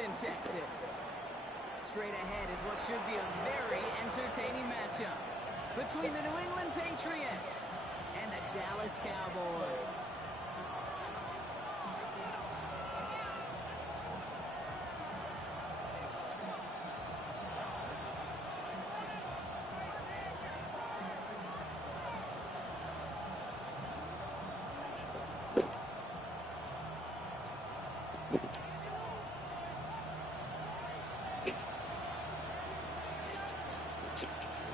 Arlington, Texas. Straight ahead is what should be a very entertaining matchup between the New England Patriots and the Dallas Cowboys.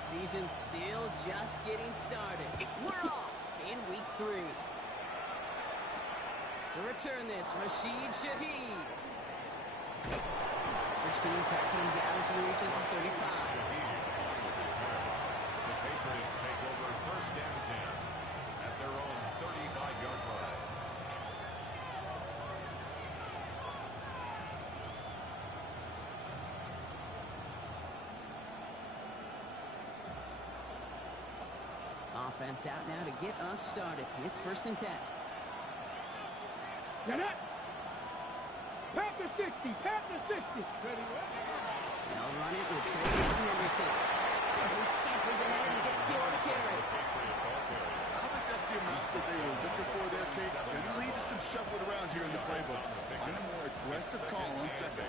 Season's still just getting started. We're off in week 3. To return this, Rashid Shaheed. Which team tracking him down as he reaches the 35. The Patriots take over first and 10 at their own 35-yard line. Offense out now to get us started. It's first and 10. Get it! Pat the 60! Pat the 60! They'll run it with Travis Henderson. And he scampers ahead and gets 2 on the carry. I don't think that's the amount that they were looking for there, Kate. Going to lead to some shuffling around here in the playbook. On a more aggressive call on second.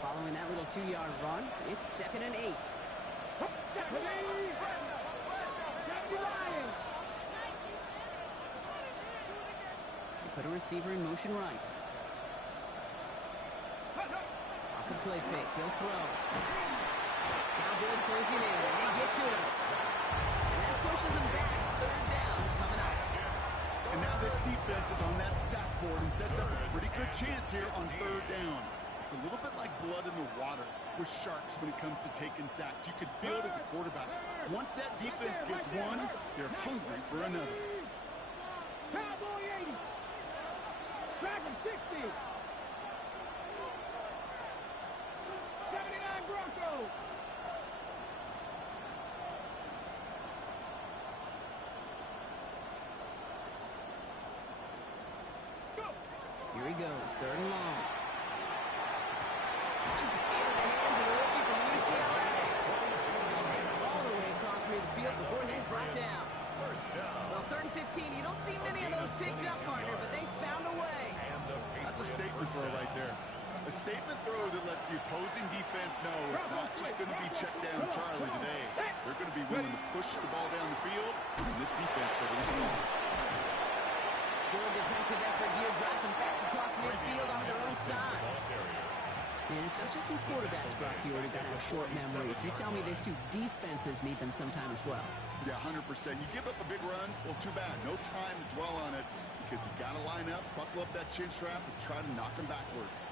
Following that little 2-yard run, it's second and 8. They put a receiver in motion right. Off the play fake, he'll throw. Cowboys closing in, and they get to us. And that pushes them back. Third down coming up. And now this defense is on that sack board and sets up a pretty good chance here on third down. It's a little bit like blood in the water with sharks when it comes to taking sacks. You can feel it as a quarterback. Once that defense gets one, they're hungry for another. Cowboy 80! Dragon 60! 79 Broncos! Go! Here he goes, third and long. Into the hands of the rookie from UCLA. All the way across midfield before he's brought down. Well, third and 15, you don't see many of those picked up, partner, but they found a way. That's a statement throw right there. A statement throw that lets the opposing defense know it's not just going to be check down Charlie today. They're going to be willing to push the ball down the field, and this defense better respond. Good defensive effort here drives them back across midfield on their own side. And it's not just some quarterbacks, Brock, here who got to have short memories. You tell me these two defenses need them sometime as well. Yeah, 100%. You give up a big run, well, too bad. No time to dwell on it because you got to line up, buckle up that chin strap, and try to knock them backwards.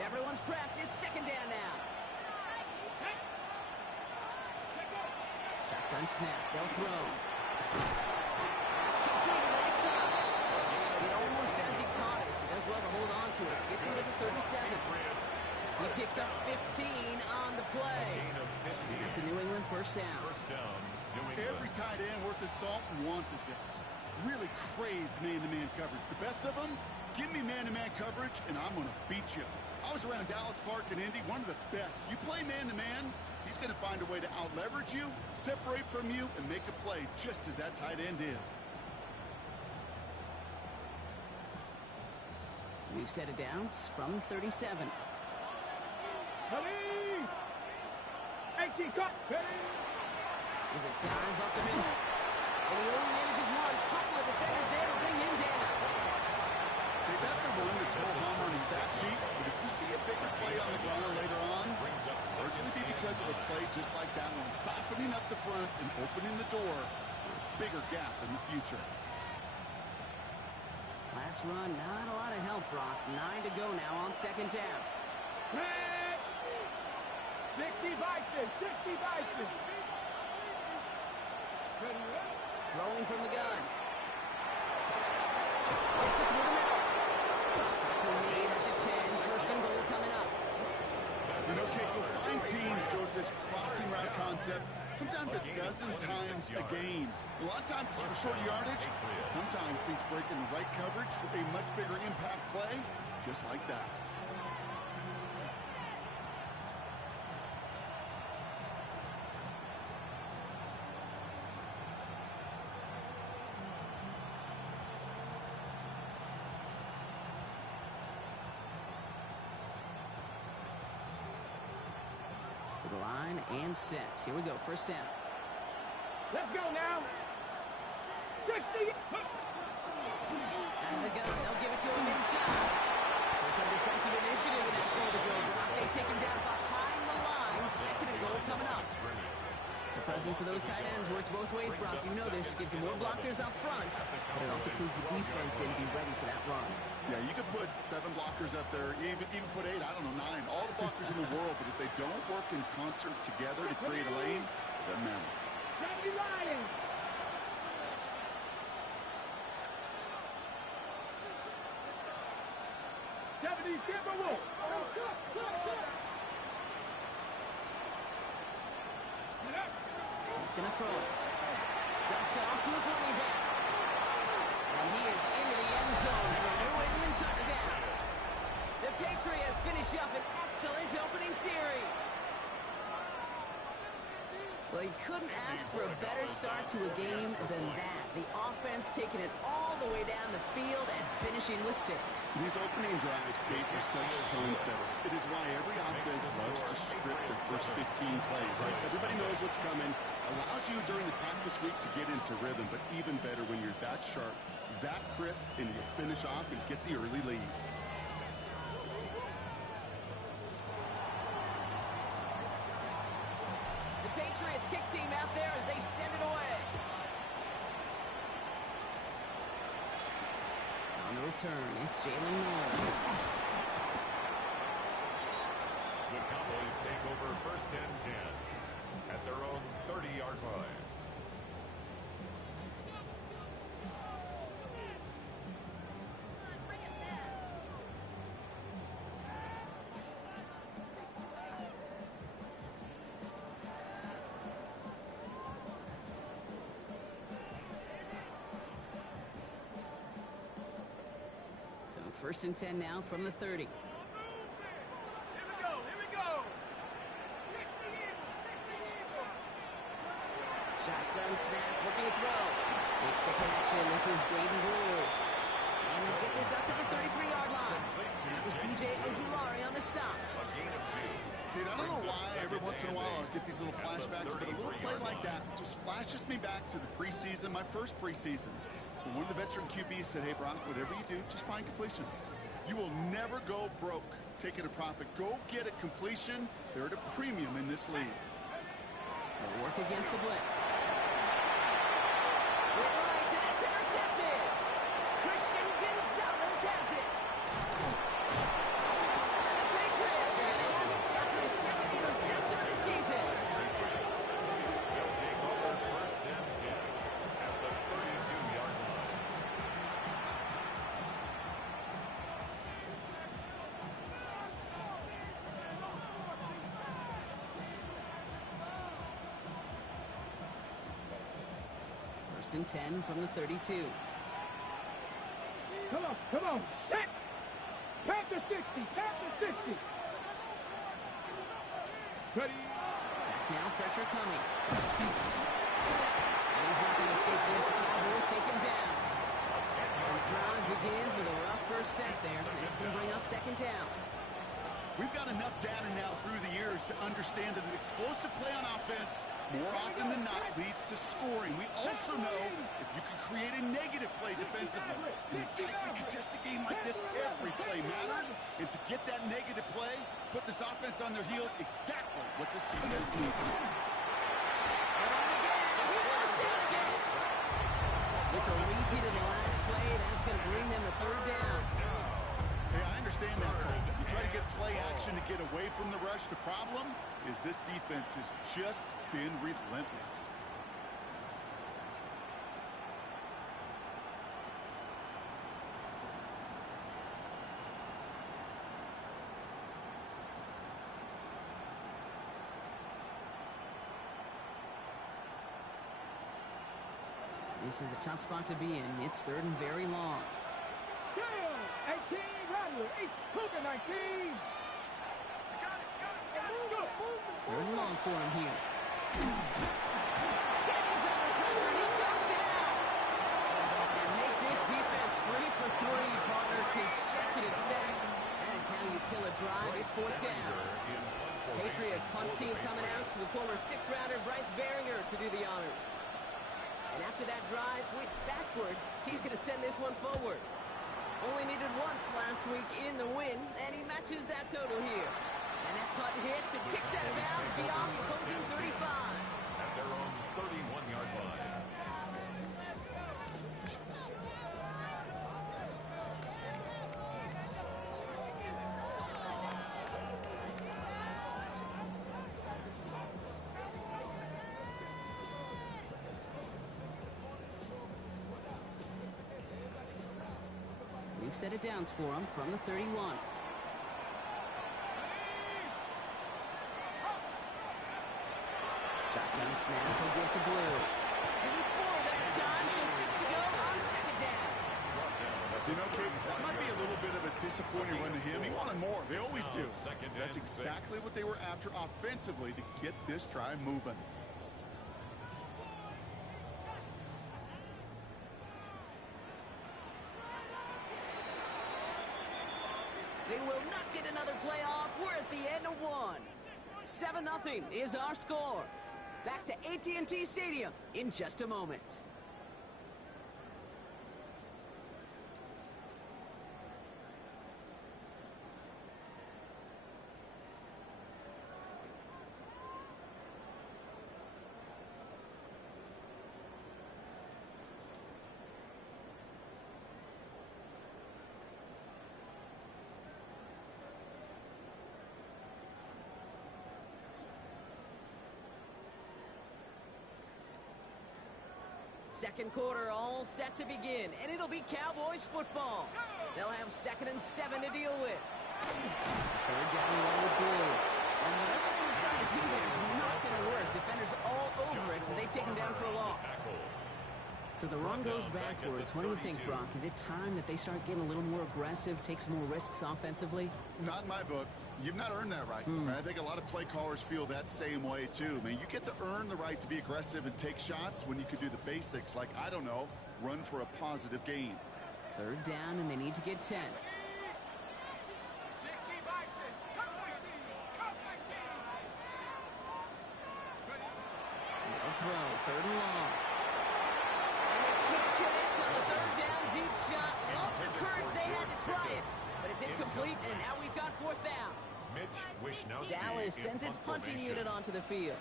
Everyone's prepped. It's second down now. Shotgun snap. They'll throw. It's completed right side. It almost as he caught it. He does well to hold on to it. Gets him to the 37. He picks up 15 on the play. It's a New England first down. Every tight end worth his salt wanted this. Really craved man-to-man coverage. The best of them, give me man-to-man coverage, and I'm going to beat you. I was around Dallas, Clark, and Indy, one of the best. You play man-to-man, he's going to find a way to out-leverage you, separate from you, and make a play just as that tight end did. New set of downs from 37. Ready! 18 cut! Ready! There's a dive up the middle. And he only manages one. Couple of defenders there to bring him down. Hey, that's a run that's all home on the stat sheet, but if you see a bigger play on the ground later on, largely be because of a play just like that one, softening up the front and opening the door for a bigger gap in the future. Last run, not a lot of help, Brock. 9 to go now on second down. 60 Bison! 60 Bison! Throwing from the gun. Gets it through the middle. Tackle made at the 10. Okay, you'll find teams go to this crossing route concept sometimes a dozen times a game. A lot of times it's for short yardage, but sometimes teams break in the right coverage for a much bigger impact play, just like that. To the line and set. Here we go, first down. Let's go now. 60. Out of the gun, they'll give it to him inside. So some defensive initiative in that goal to go. They take him down behind the line. Second and goal coming up. The presence of those tight ends works both ways, Brock. You know this. Gives them more blockers up front, but it also clues the defense in to be ready for that run. Yeah, you could put 7 blockers up there, even put 8, I don't know, 9. All the blockers in the world, but if they don't work in concert together to create a lane, it doesn't matter. 70 Lions. Timberwolves. He's going to throw it. Dumped off to his running back. And he is into the end zone and a New England touchdown. The Patriots finish up an excellent opening series. Well, you couldn't ask for a better start to a game than that. The offense taking it all the way down the field and finishing with 6. These opening drives, Kate, are such tone setters. It is why every offense loves to script their first 15 plays, right? Everybody knows what's coming. Allows you during the practice week to get into rhythm, but even better when you're that sharp, that crisp, and you finish off and get the early lead. The Patriots kick team out there as they send it away. On the return, it's Jalen Moore. The Cowboys take over first and 10 at their own 30-yard line. So first and 10 now from the 30. Here we go. 60 Eagles. Shotgun snap, looking to throw. Makes the connection. This is Jaden Blue. And he'll get this up to the 33-yard line. That was B.J. Ojulari on the stop. Kate, I don't know why every once in a while I'll get these little flashbacks, but a little play like that just flashes me back to the preseason, my first preseason. When one of the veteran QBs said, hey, Brock, whatever you do, just find completions. You will never go broke taking a profit. Go get a completion. They're at a premium in this league. They'll work against the blitz. Right, and that's intercepted. Christian Gonzalez has it. And the Patriots are going to have it after his second interception of the season. They'll take over first and 10 at the 32-yard line. First and 10 from the 32. Come on. Set. Panther 60. Ready. Back now, pressure coming. And he's not going to escape this. The Cowboys take him down. And the drive begins with a rough first step there. That's going to bring up second down. We've got enough data now through the years to understand that an explosive play on offense, more often than not, leads to scoring. We also know if you can create a negative play defensively. In a tightly contested game like this, every play matters. And to get that negative play, put this offense on their heels, exactly what this defense needs. It's a repeat of the last play. That's going to bring them to third down. Hey, I understand that, Cole. You try to get play action to get away from the rush. The problem is this defense has just been relentless. This is a tough spot to be in. It's third and very long. 18, Rodley, 8, Cougar 19. Third and long for him here. Kenny's under pressure, and he goes down. And make this defense 3 for 3, partner. Consecutive sacks. That is how you kill a drive. It's fourth down. Patriots punt team coming out with former 6th-rounder Bryce Baringer to do the honors. And after that drive went backwards, he's going to send this one forward. Only needed once last week in the win, and he matches that total here. And that punt hits and kicks out of bounds beyond the opposing 35. At their own 31-yard line. We've set it downs for him from the 31. Shotgun snap, he'll get to Blue. Given 4 that time, so 6 to go on second down. You know, Kate, that might be a little bit of a disappointing run to him. He wanted more. They always do. That's exactly what they were after offensively to get this drive moving. They will not get another play off. We're at the end of 1. 7-0 is our score. Back to AT&T Stadium in just a moment. Second quarter all set to begin, and it'll be Cowboys football. They'll have 2nd and 7 to deal with. Third down one with Blue. And whatever they were trying to do there is not going to work. Defenders all over it, so they take him down for a loss. So the run goes backwards. What do you think, Brock? Is it time that they start getting a little more aggressive, take some more risks offensively? Not in my book. You've not earned that right. I think a lot of play callers feel that same way, too. Man, you get to earn the right to be aggressive and take shots when you could do the basics, like, I don't know, run for a positive gain. Third down, and they need to get 10. 60 Bisons, come 19, come 19. No throw, third and long. And they can't connect on the third down deep shot. Love the courage they had to try it, but it's incomplete, and now we've got 4th down. Dallas sends its punting unit onto the field.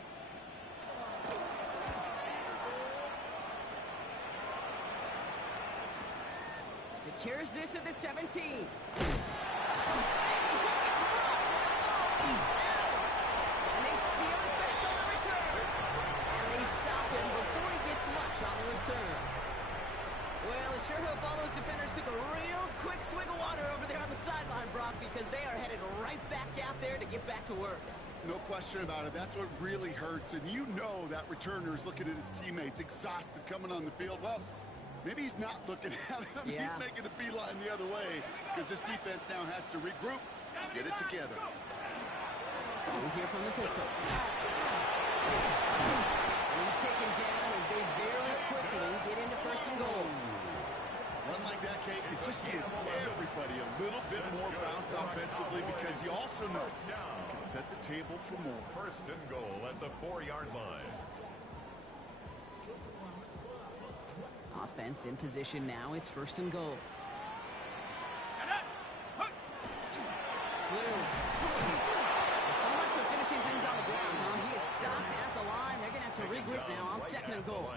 Secures this at the 17. Maybe he gets rocked and the ball is out. And they steal it back on the return. And they stop him before he gets much on the return. Well, I sure hope all those defenders took a real quick swig of water over there on the sideline, Brock, because they are headed right back out there to get back to work. No question about it. That's what really hurts. And you know that returner is looking at his teammates exhausted coming on the field. Well, maybe he's not looking at him. Yeah. He's making a beeline the other way because this defense now has to regroup and get it together. We'll hear from the pistol. And he's taken down as they very quickly get into 1st and goal. Run like that, Kate, it just gives everybody a little bit more bounce offensively because you also know you can set the table for more. 1st and goal at the 4-yard line. Offense in position now. It's 1st and goal. Blue. So much for finishing things on the ground, huh? He is stopped at the line. They're going to have to regroup now on 2nd and goal.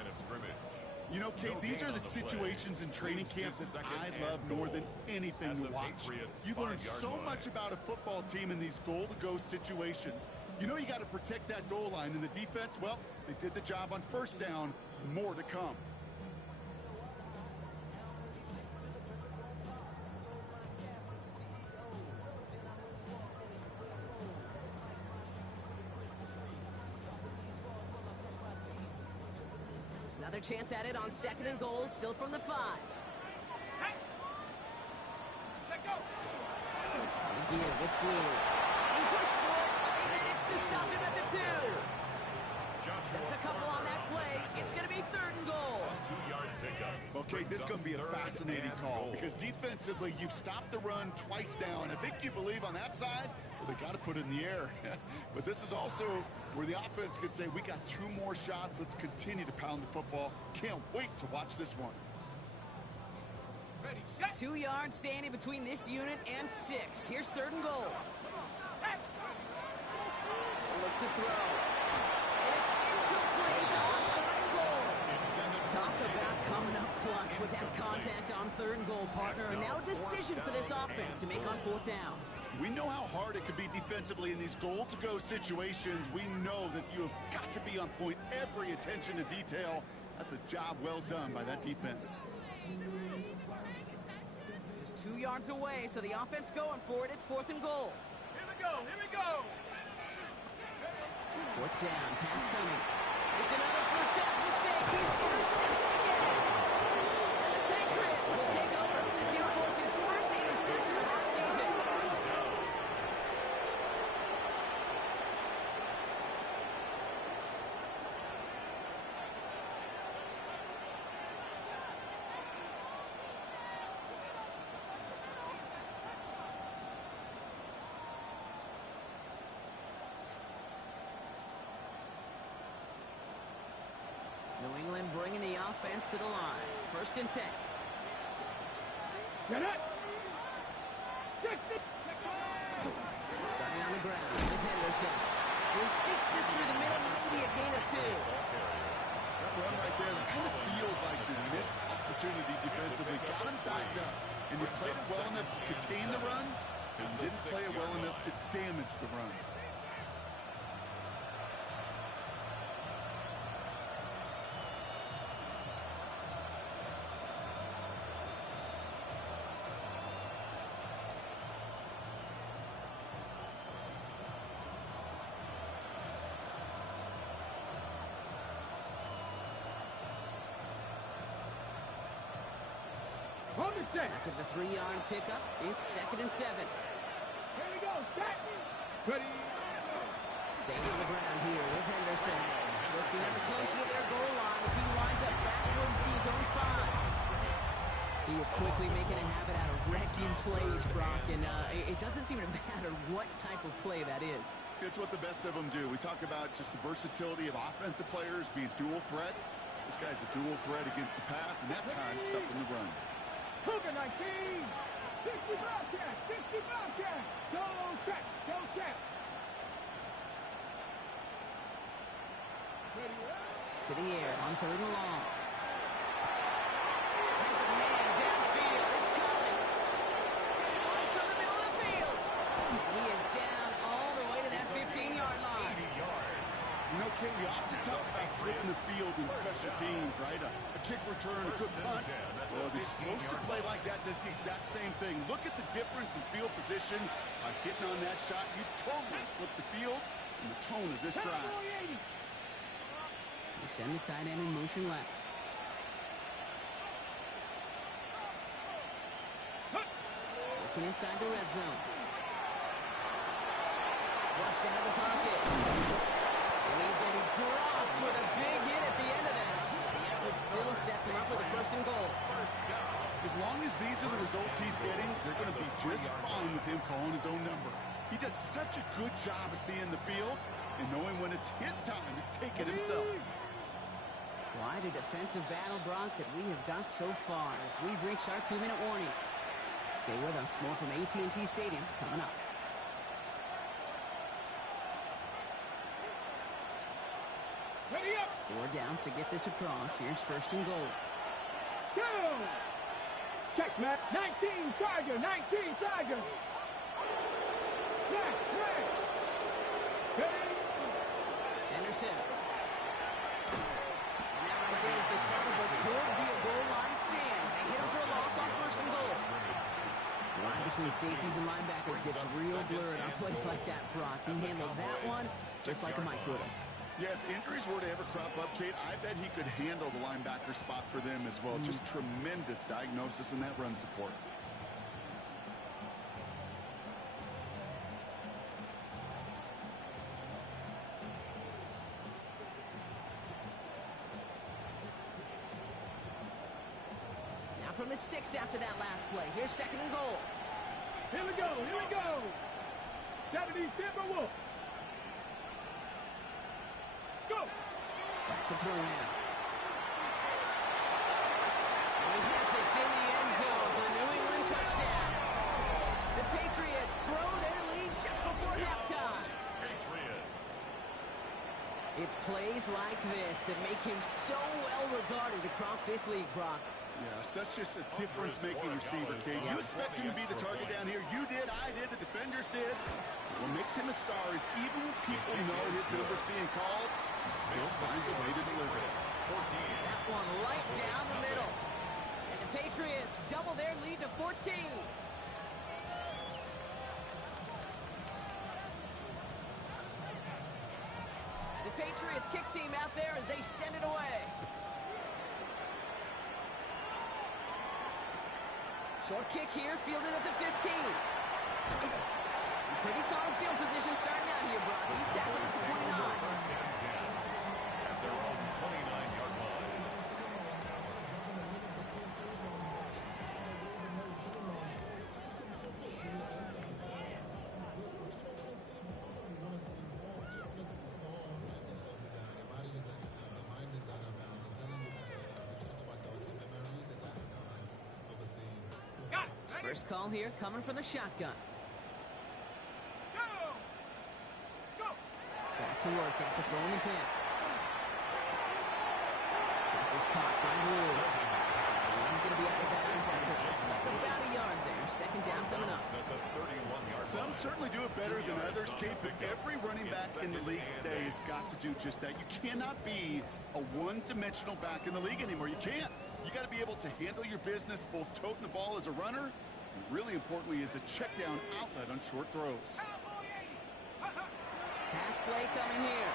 You know, Kate, these are the situations in training camp that I love more than anything to watch. You learn so much about a football team in these goal-to-go situations. You know you got to protect that goal line, and the defense, well, they did the job on 1st down. More to come. Another chance at it on 2nd and goal, still from the 5. Here, it's Blue. He pushed for it, but they managed to stop him at the 2. Just a couple on that play. It's going to be 3rd and goal. 2-yard pickup. Okay, this is going to be a fascinating call because defensively, you've stopped the run twice now, and I think you believe on that side, well, they got to put it in the air. But this is also where the offense could say, we got 2 more shots. Let's continue to pound the football. Can't wait to watch this one. 2 yards standing between this unit and 6. Here's 3rd and goal. Look to throw. And it's incomplete on 3rd and goal. Talk about coming up clutch with that contact on 3rd and goal, partner. And now a decision for this offense to make on 4th down. We know how hard it could be defensively in these goal-to-go situations. We know that you have got to be on point, every attention to detail. That's a job well done by that defense. Just 2 yards away, so the offense going for it. It's 4th and goal. Here we go, here we go. 4th down, pass coming. It's another first down mistake. He's intercepted again. And the Patriots will take over as he reports his first interception of our season. New England bringing the offense to the line. 1st and 10. Get it. Starting on the ground with Henderson. He sneaks this through the middle, maybe a gain of 2. That run right there, that kind of feels like the missed opportunity defensively. Got him backed up, and you played it well enough to contain the run, and didn't play it well enough to damage the run. After the 3-yard pickup, it's 2nd and 7. Here we go, set. Ready. Staying on the ground here with Henderson. Drifting ever closer to their goal line as he winds up backwards to his own 5. He is quickly making a habit out of wrecking plays, Brock, and it doesn't seem to matter what type of play that is. It's what the best of them do. We talk about just the versatility of offensive players being dual threats. This guy's a dual threat against the pass, and that time stuffing the run. Cougar 19. 60 Bobcat. 60 Bobcat. Go check. Go check. To the air on 3rd and long. Has a man downfield. It's Collins. Headed right from the middle of the field. He is down all the way to that 15-yard line. You know, Kate, we often talk about flipping the field in special teams, right? A kick return, a good punt. Well, the explosive play like that does the exact same thing. Look at the difference in field position by hitting on that shot. You've totally flipped the field and the tone of this drive. They send the tight end in motion left. Looking inside the red zone. Flushed out of the pocket. And he's going to be dropped with a big hit at the end of that. The effort still sets him up with a 1st and goal. As long as these are the results he's getting, they're going to be just fine with him calling his own number. He does such a good job of seeing the field and knowing when it's his time to take it himself. Quite a defensive battle, Brock, that we have got so far as we've reached our 2-minute warning. Stay with us. More from AT&T Stadium coming up. Ready up. 4 downs to get this across. Here's 1st and goal. Go. Check, Matt. 19 Tiger. 19 Tiger. Check. Check. Ready. Henderson. And that right there is the start of what could be a goal line stand. They hit him for a loss on 1st and goal. The line between safeties and linebackers gets real blurred on plays like that, Brock. He handled that one just like a Mike would have. Yeah, if injuries were to ever crop up, Kate, I bet he could handle the linebacker spot for them as well. Just tremendous diagnosis in that run support. Now from the 6 after that last play. Here's 2nd and goal. Here we go, here we go. Saturday Timberwolves. Go. Back to throw now. He has it in the end zone for the New England touchdown. The Patriots throw their lead just before halftime. Patriots. It's plays like this that make him so well regarded across this league, Brock. Yeah, such just a difference-making receiver, Kate. You expect him to be the target down here. You did, I did, the defenders did. What makes him a star is even when people know his number's being called, he still finds a way to deliver it. That one right down the middle. And the Patriots double their lead to 14. The Patriots kick team out there as they send it away. Short kick here, fielded at the 15. Pretty solid field position starting out here, Brock. He's tackled at the 29. First and 10 at their own 29-yard line. First call here, coming from the shotgun. Go. Go. Back to work after throwing the pick. This is caught by Blue. He's going to be out of bounds after picks up about a yard there. 2nd down coming up. At the 31-yard Some certainly do it better than others, Kate, but every running back in the league today has got to do just that. You cannot be a one-dimensional back in the league anymore. You can't. You got to be able to handle your business, both toting the ball as a runner, and really importantly, as a check-down outlet on short throws. Pass play coming here.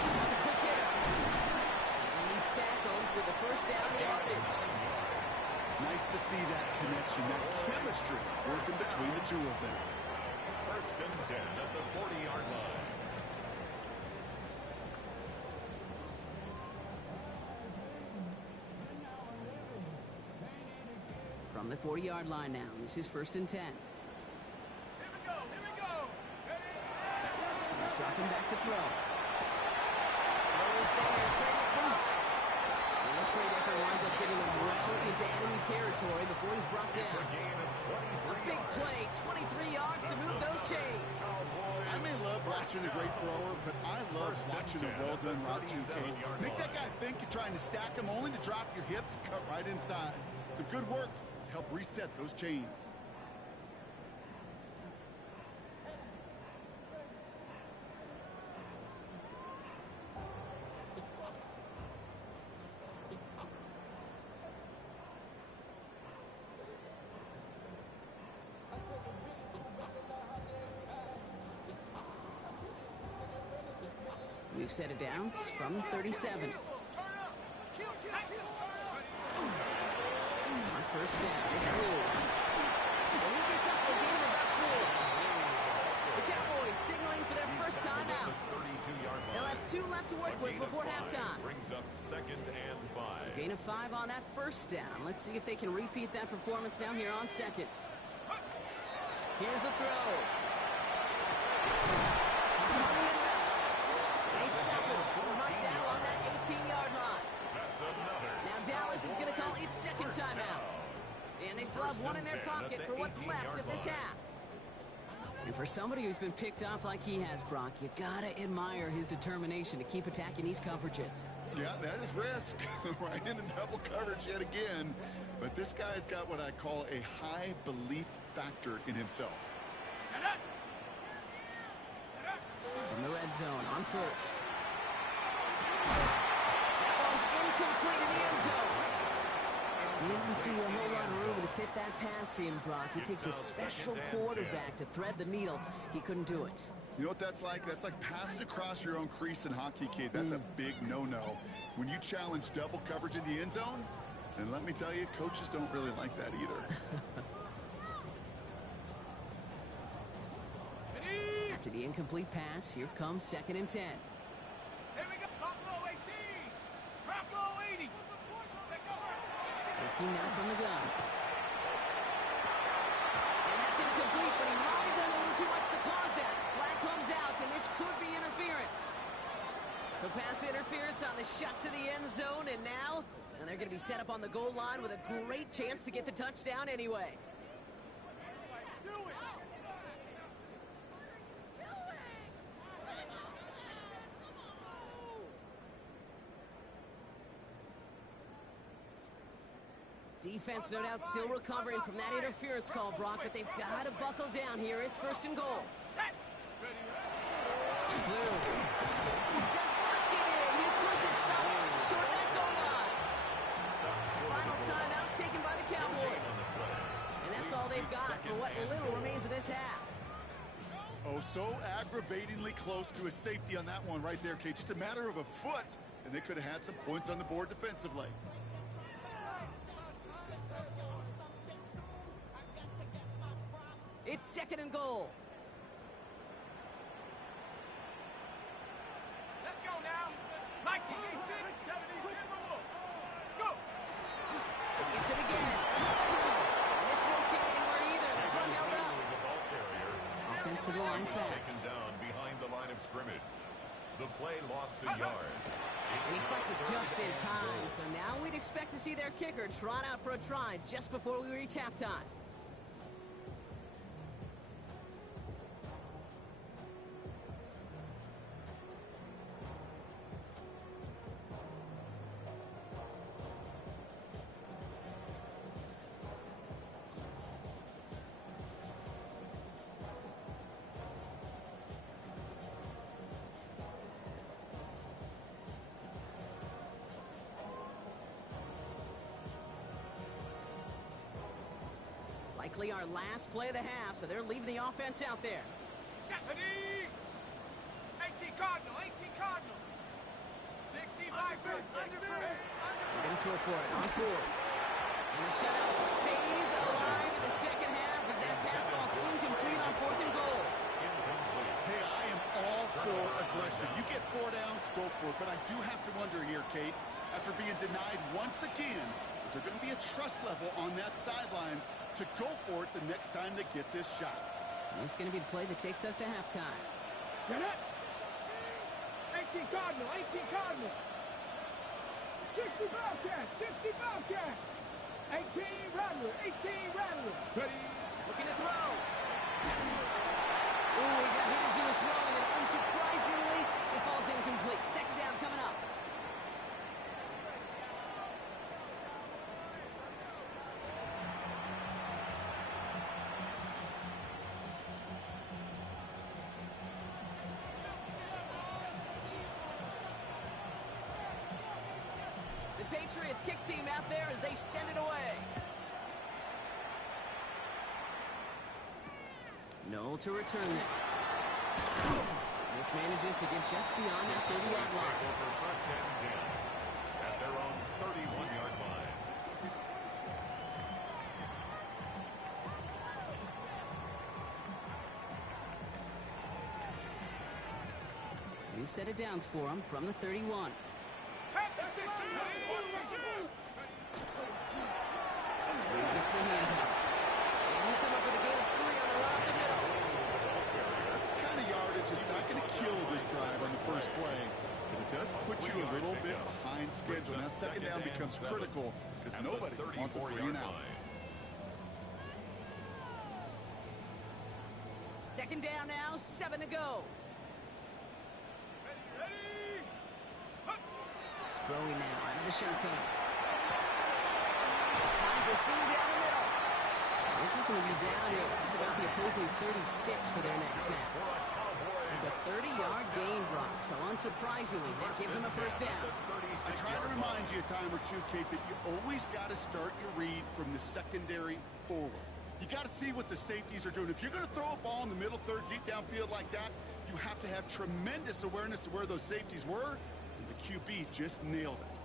He's got the quick hitter. And he's tackled with the first down yardage. Nice to see that connection, that chemistry working between the two of them. First and 10 at the 40-yard line. From the 40-yard line now. This is 1st and 10. Here we go, here we go. Ready? He's dropping back to throw. Throw is there. Trey McBride. And this great effort winds up getting him well into enemy territory before he's brought down. A big play, 23 yards to move those chains. I may love watching a great thrower, but I love watching a well-done route too, Kate. Make that guy think you're trying to stack him only to drop your hips and cut right inside. Some good work to help reset those chains. We've set it downs from 37. On first down, it's Blue. And he gets up the game about 4. The Cowboys signaling for their first time out. They'll have 2 left to work with before halftime. Brings up 2nd and 5. Gain of 5 on that first down. Let's see if they can repeat that performance now here on 2nd. Here's a throw. It's money in left. They stop him. He's marked down on that 18-yard line. That's another. Now Dallas is going to call its 2nd timeout. And they still have 1 in their pocket for what's left of this half. And for somebody who's been picked off like he has, Brock, you gotta admire his determination to keep attacking these coverages. Yeah, that is risk. Right into double coverage yet again. But this guy's got what I call a high belief factor in himself. From the red zone on first. That ball's incomplete in the end zone. Didn't see a whole lot of room to fit that pass in, Brock. It takes a special quarterback to thread the needle. He couldn't do it. You know what that's like? That's like passing across your own crease in hockey, kid. That's a big no-no. When you challenge double coverage in the end zone, and let me tell you, coaches don't really like that either. After the incomplete pass, here comes 2nd and 10. Here we go. Drop low 18. Drop low 80. Looking now from the gun. And that's incomplete, but he might have done a little too much to cause that. Flag comes out, and this could be interference. So pass interference on the shot to the end zone, and now they're going to be set up on the goal line with a great chance to get the touchdown anyway. Defense, no doubt, still recovering from that interference call, Brock, but they've got to buckle down here. It's 1st and goal. Blue. He does not get in. His push is stopped short of that goal line. Final timeout taken by the Cowboys. And that's all they've got for what little remains of this half. Oh, so aggravatingly close to a safety on that one right there, Kate. Just a matter of a foot, and they could have had some points on the board defensively. It's 2nd and goal. Let's go now. Mikey, 18, 17, let's go. Gets it again. And this won't get anywhere either. The front held up. Offensive line fast. Taken down behind the line of scrimmage. The play lost a yard. And he spiked it just in time. So now we'd expect to see their kicker trot out for a try just before we reach halftime. Likely our last play of the half, so they're leaving the offense out there. 18 Cardinal, 18 Cardinal. 65 They're going to throw for it on 4th. And the shutout stays alive in the 2nd half as that pass ball's incomplete on 4th and goal. Hey, I am all for aggression. You get 4 downs, go for it. But I do have to wonder here, Kate, after being denied once again, is there going to be a trust level on that sidelines to go for it the next time they get this shot? This is going to be the play that takes us to halftime. Get it. 18 Cardinal, 18 Cardinal. 60 Bobcat, 60 Bobcat. 18 Rattler, 18 Rattler. Ready. Looking to throw. Ooh, he got hit as he was throwing, and unsurprisingly, it falls incomplete. 2nd down coming up. The Patriots kick team out there as they send it away. No to return this. This manages to get just beyond that 30-yard line. Over 1st and 10 at their own 31-yard line. We've set it downs for him from the 31. Gets the handoff. And he'll come up with a gain of 3 on the run up the middle. That's the kind of yardage that's not going to kill this drive on the first play. But it does put you a little bit behind schedule. Now 2nd down becomes critical because nobody wants a 3 and out. 2nd down now, 7 to go. Throwing now out of the shotgun. Finds a seam down the middle. This is going to be down here. It's about the opposing 36 for their next snap. For a Cowboy It's a 30-yard gain, Brock, so unsurprisingly, that gives him a first down. I try to remind you a time or two, Kate, that you always got to start your read from the secondary forward. You got to see what the safeties are doing. If you're going to throw a ball in the middle third, deep downfield like that, you have to have tremendous awareness of where those safeties were, and the QB just nailed it.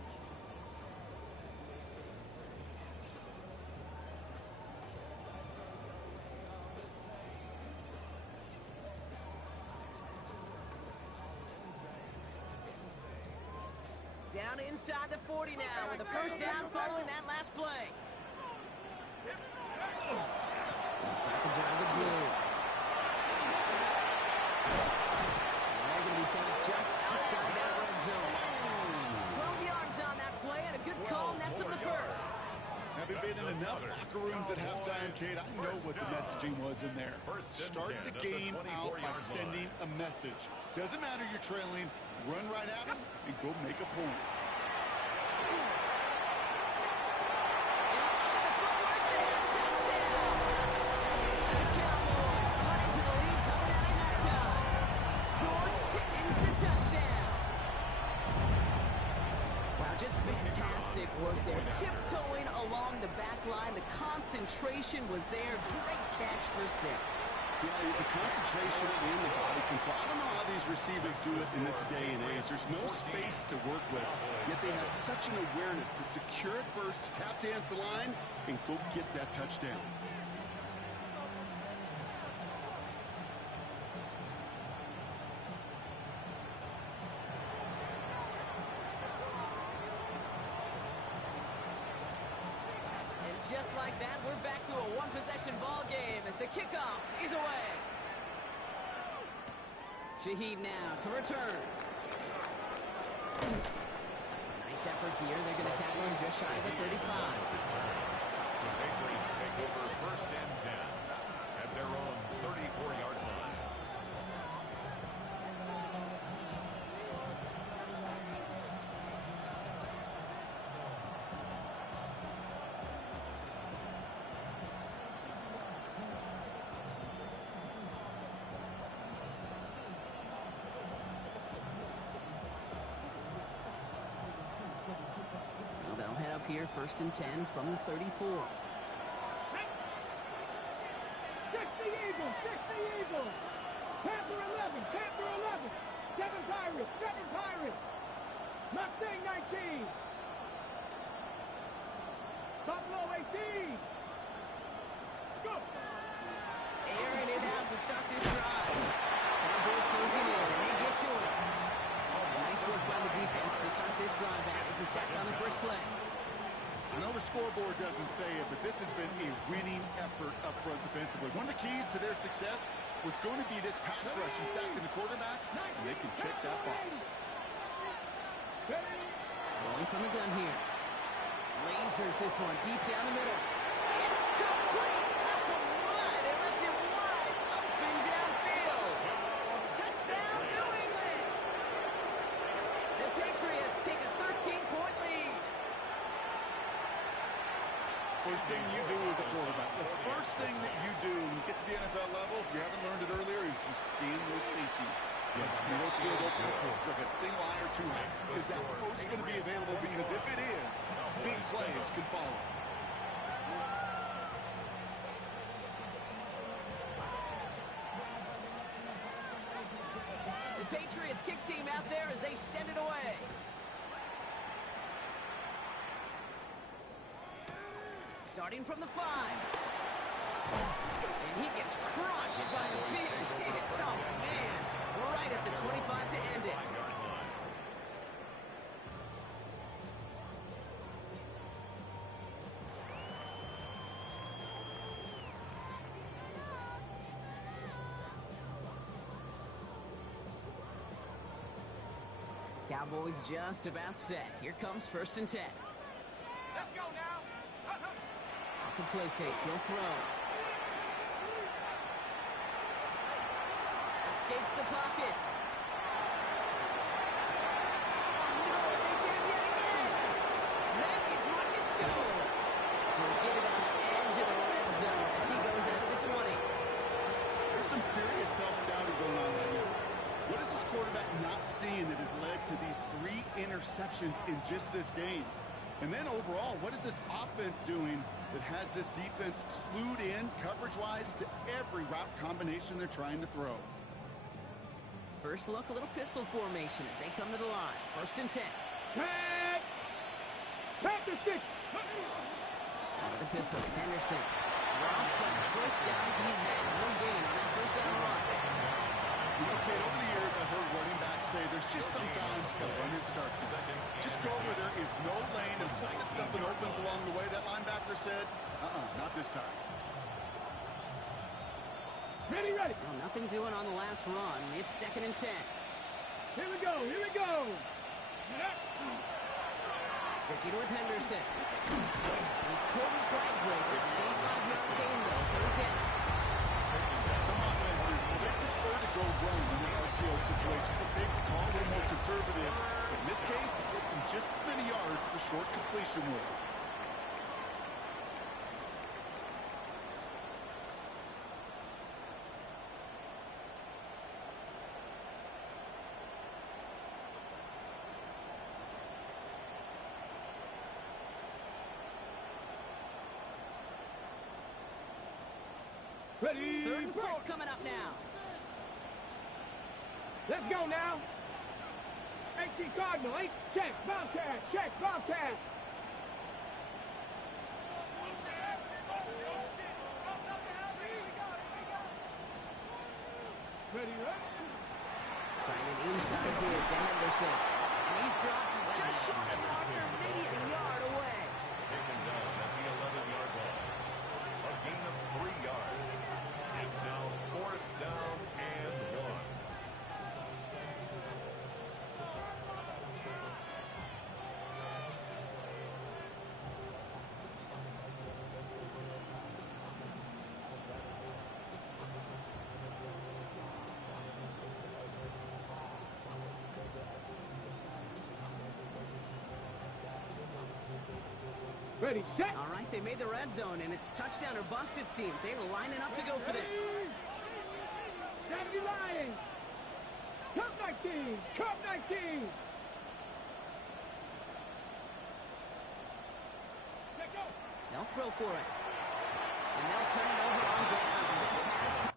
Down inside the 40 now with a first down following that last play. Start to drive the blue. And they're going to be sent just outside that red zone. 12 yards on that play and a good call nets them the first. Having been in enough locker rooms at halftime, Kate, I know what the messaging was in there. Start the game out by sending a message. Doesn't matter you're trailing, run right at him and go make a point. Fantastic work there, tiptoeing along the back line. The concentration was there. Great catch for 6. Yeah, the concentration and the body control. I don't know how these receivers do it in this day and age. There's no space to work with, yet they have such an awareness to secure it first, to tap dance the line, and go get that touchdown. Just like that, we're back to a one-possession ball game as the kickoff is away. Shaheed now to return. Nice effort here. They're going to tackle him just shy of the 35. The Patriots take over first and 10 at their own 34-yard line. Here, first and 10 from the 34. 60 Eagles, 60 Eagles. Panther 11, Panther 11. 7 Pirates, 7 Pirates. Mustang 19. Buffalo 18. Go. Airing it out to start this drive. Cowboys closing in, and they get to it. Nice work by the defense to start this drive out. It's a sack on the first play. I know the scoreboard doesn't say it, but this has been a winning effort up front defensively. One of the keys to their success was going to be this pass rush and sacking the quarterback, and they can check that box. Going from the gun here. Lasers this one deep down the middle. It's complete! Oh my! They left it wide open downfield. Touchdown, New England! The Patriots take a 13-point lead. First thing you do as a quarterback, the first thing that you do when you get to the NFL level, if you haven't learned it earlier, is you scan those safeties. Yes, middle field open approach, like a single eye or two eyes. Is that post going to be available? Because if it is, big plays can follow. The Patriots kick team out there as they send it away. Starting from the 5. And he gets crushed by a big hit. Oh, man. Right at the 25 to end it. Cowboys just about set. Here comes first and 10. Let's go now. The play fake, he'll throw. Escapes the pocket. No, they get him yet again. That is Marcus Jones. To get it on the edge of the red zone as he goes out of the 20. There's some serious self-scouting going on right now. What is this quarterback not seeing that has led to these 3 interceptions in just this game? And then overall, what is this offense doing that has this defense clued in coverage-wise to every route combination they're trying to throw? First look, a little pistol formation as they come to the line. 1st and 10. Pack! Pack the stick! Out of the pistol, Henderson. Dropped for the first down. He had no gain on that first down run. You know, Kate, over the years, I've heard running backs say there's just sometimes you got to run into darkness. Just go where there is no lane and hope that something opens along the way. That linebacker said, not this time. Ready, ready. Well, nothing doing on the last run. It's 2nd and 10. Here we go, here we go. Sticking with Henderson. He couldn't quite break it. Still 5-yard gain, though. 3rd down. Some offenses, they prefer to go run in the RPO situations. It's safe to call a little more conservative. But in this case, it gets him just as many yards as a short completion would. Ready, 3rd and 4 break. coming up now. Let's go now. 18 Cardinal, 8, check, Bobcat, check, Bobcat. Ready, ready. Trying an inside give to Henderson. And he's dropped just short of marker, maybe a yard away. Taken down at the 11-yard line. A gain of 3 yards. It's now 4th down and 1. Ready, set. All right, they made the red zone, and it's touchdown or bust, it seems. They were lining up to go for this. 70 Lions. Cup 19, Cup 19. They'll throw for it. And they'll turn it over on downs as that pass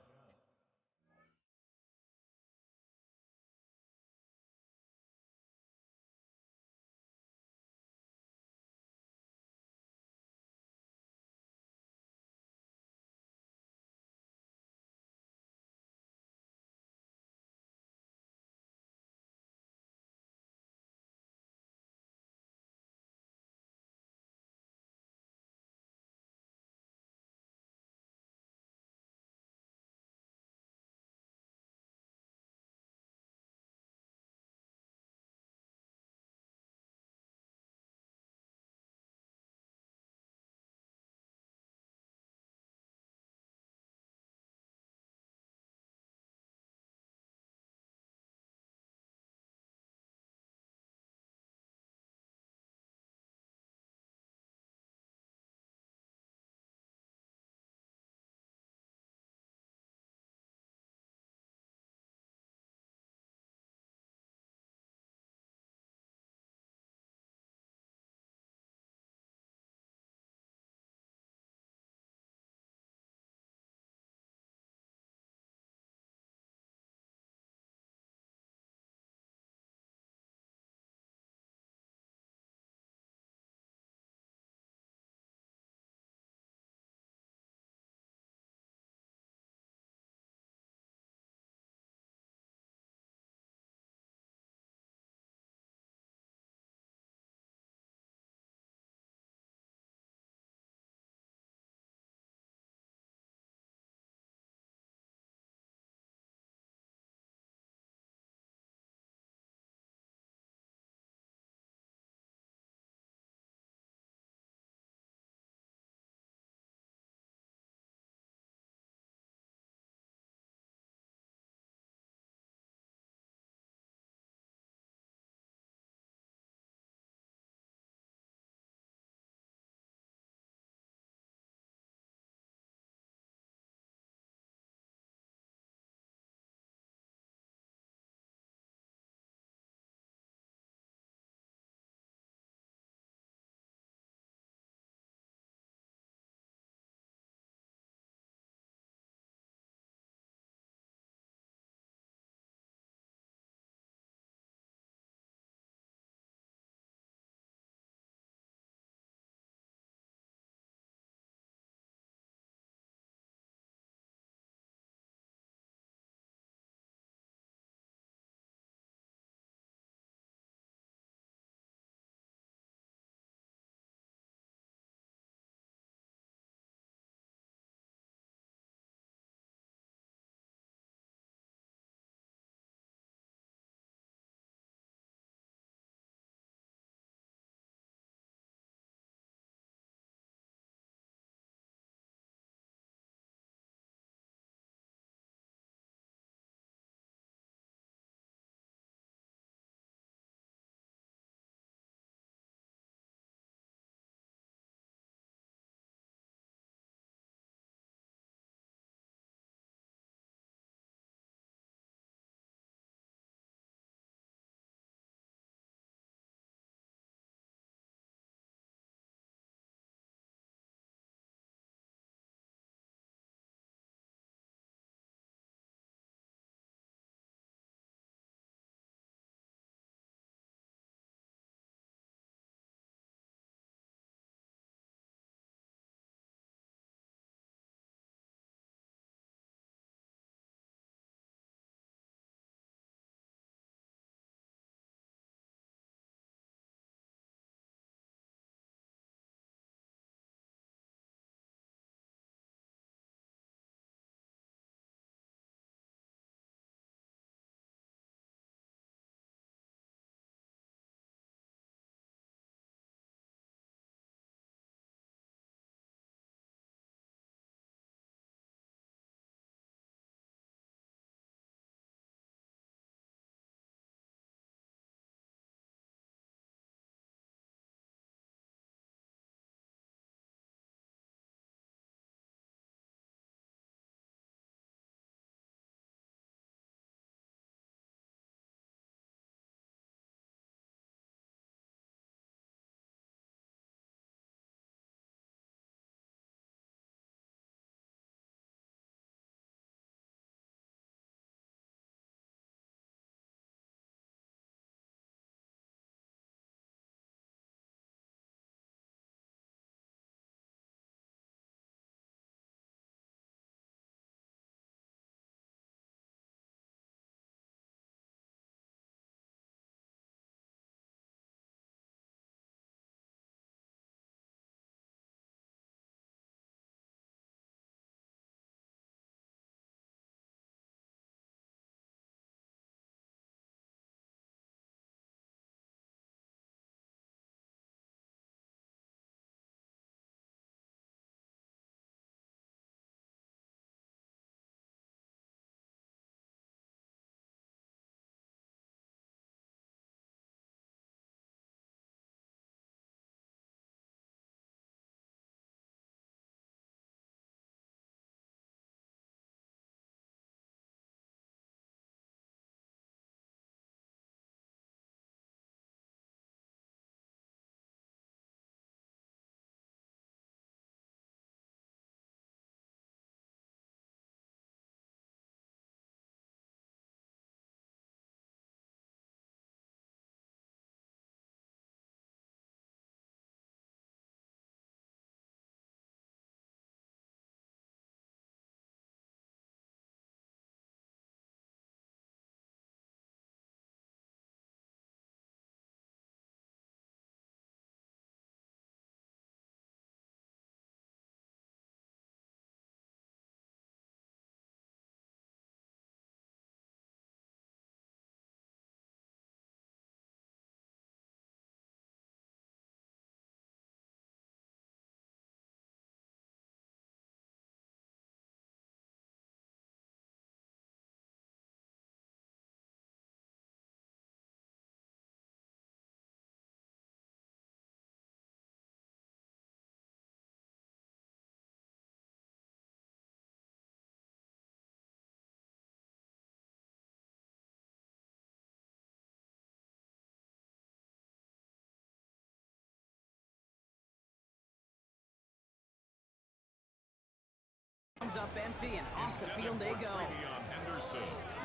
comes up empty, and off the field they go.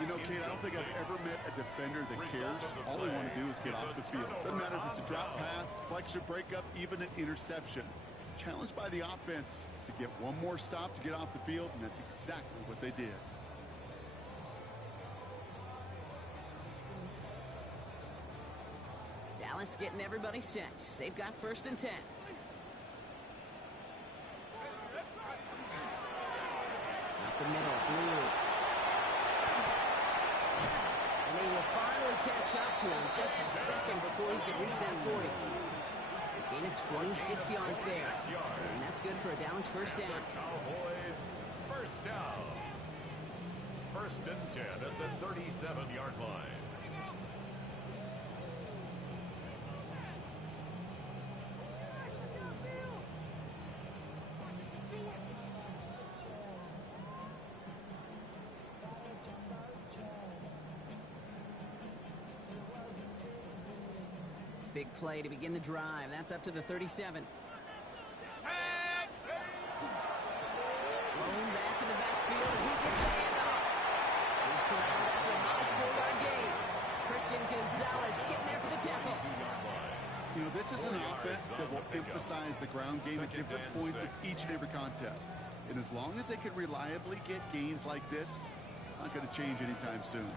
You know, Kate, I don't think I've ever met a defender that cares. All they want to do is get off the field. Doesn't matter if it's a drop pass, deflection, breakup, even an interception. Challenged by the offense to get one more stop to get off the field, and that's exactly what they did. Dallas getting everybody set. They've got 1st and 10. Up the middle, Blue. And they will finally catch up to him just a second before he can reach that 40. A gain of 26 yards there. And that's good for a Dallas 1st down. Cowboys 1st down. 1st and 10 at the 37-yard line. Big play to begin the drive. That's up to the 37. Blown back in the backfield, and he gets the handoff. He's corralled after a modest 4-yard gain. Christian Gonzalez getting there for the tackle. You know, this is an offense that will emphasize the ground game at different points of each and every contest. And as long as they can reliably get gains like this, it's not going to change anytime soon.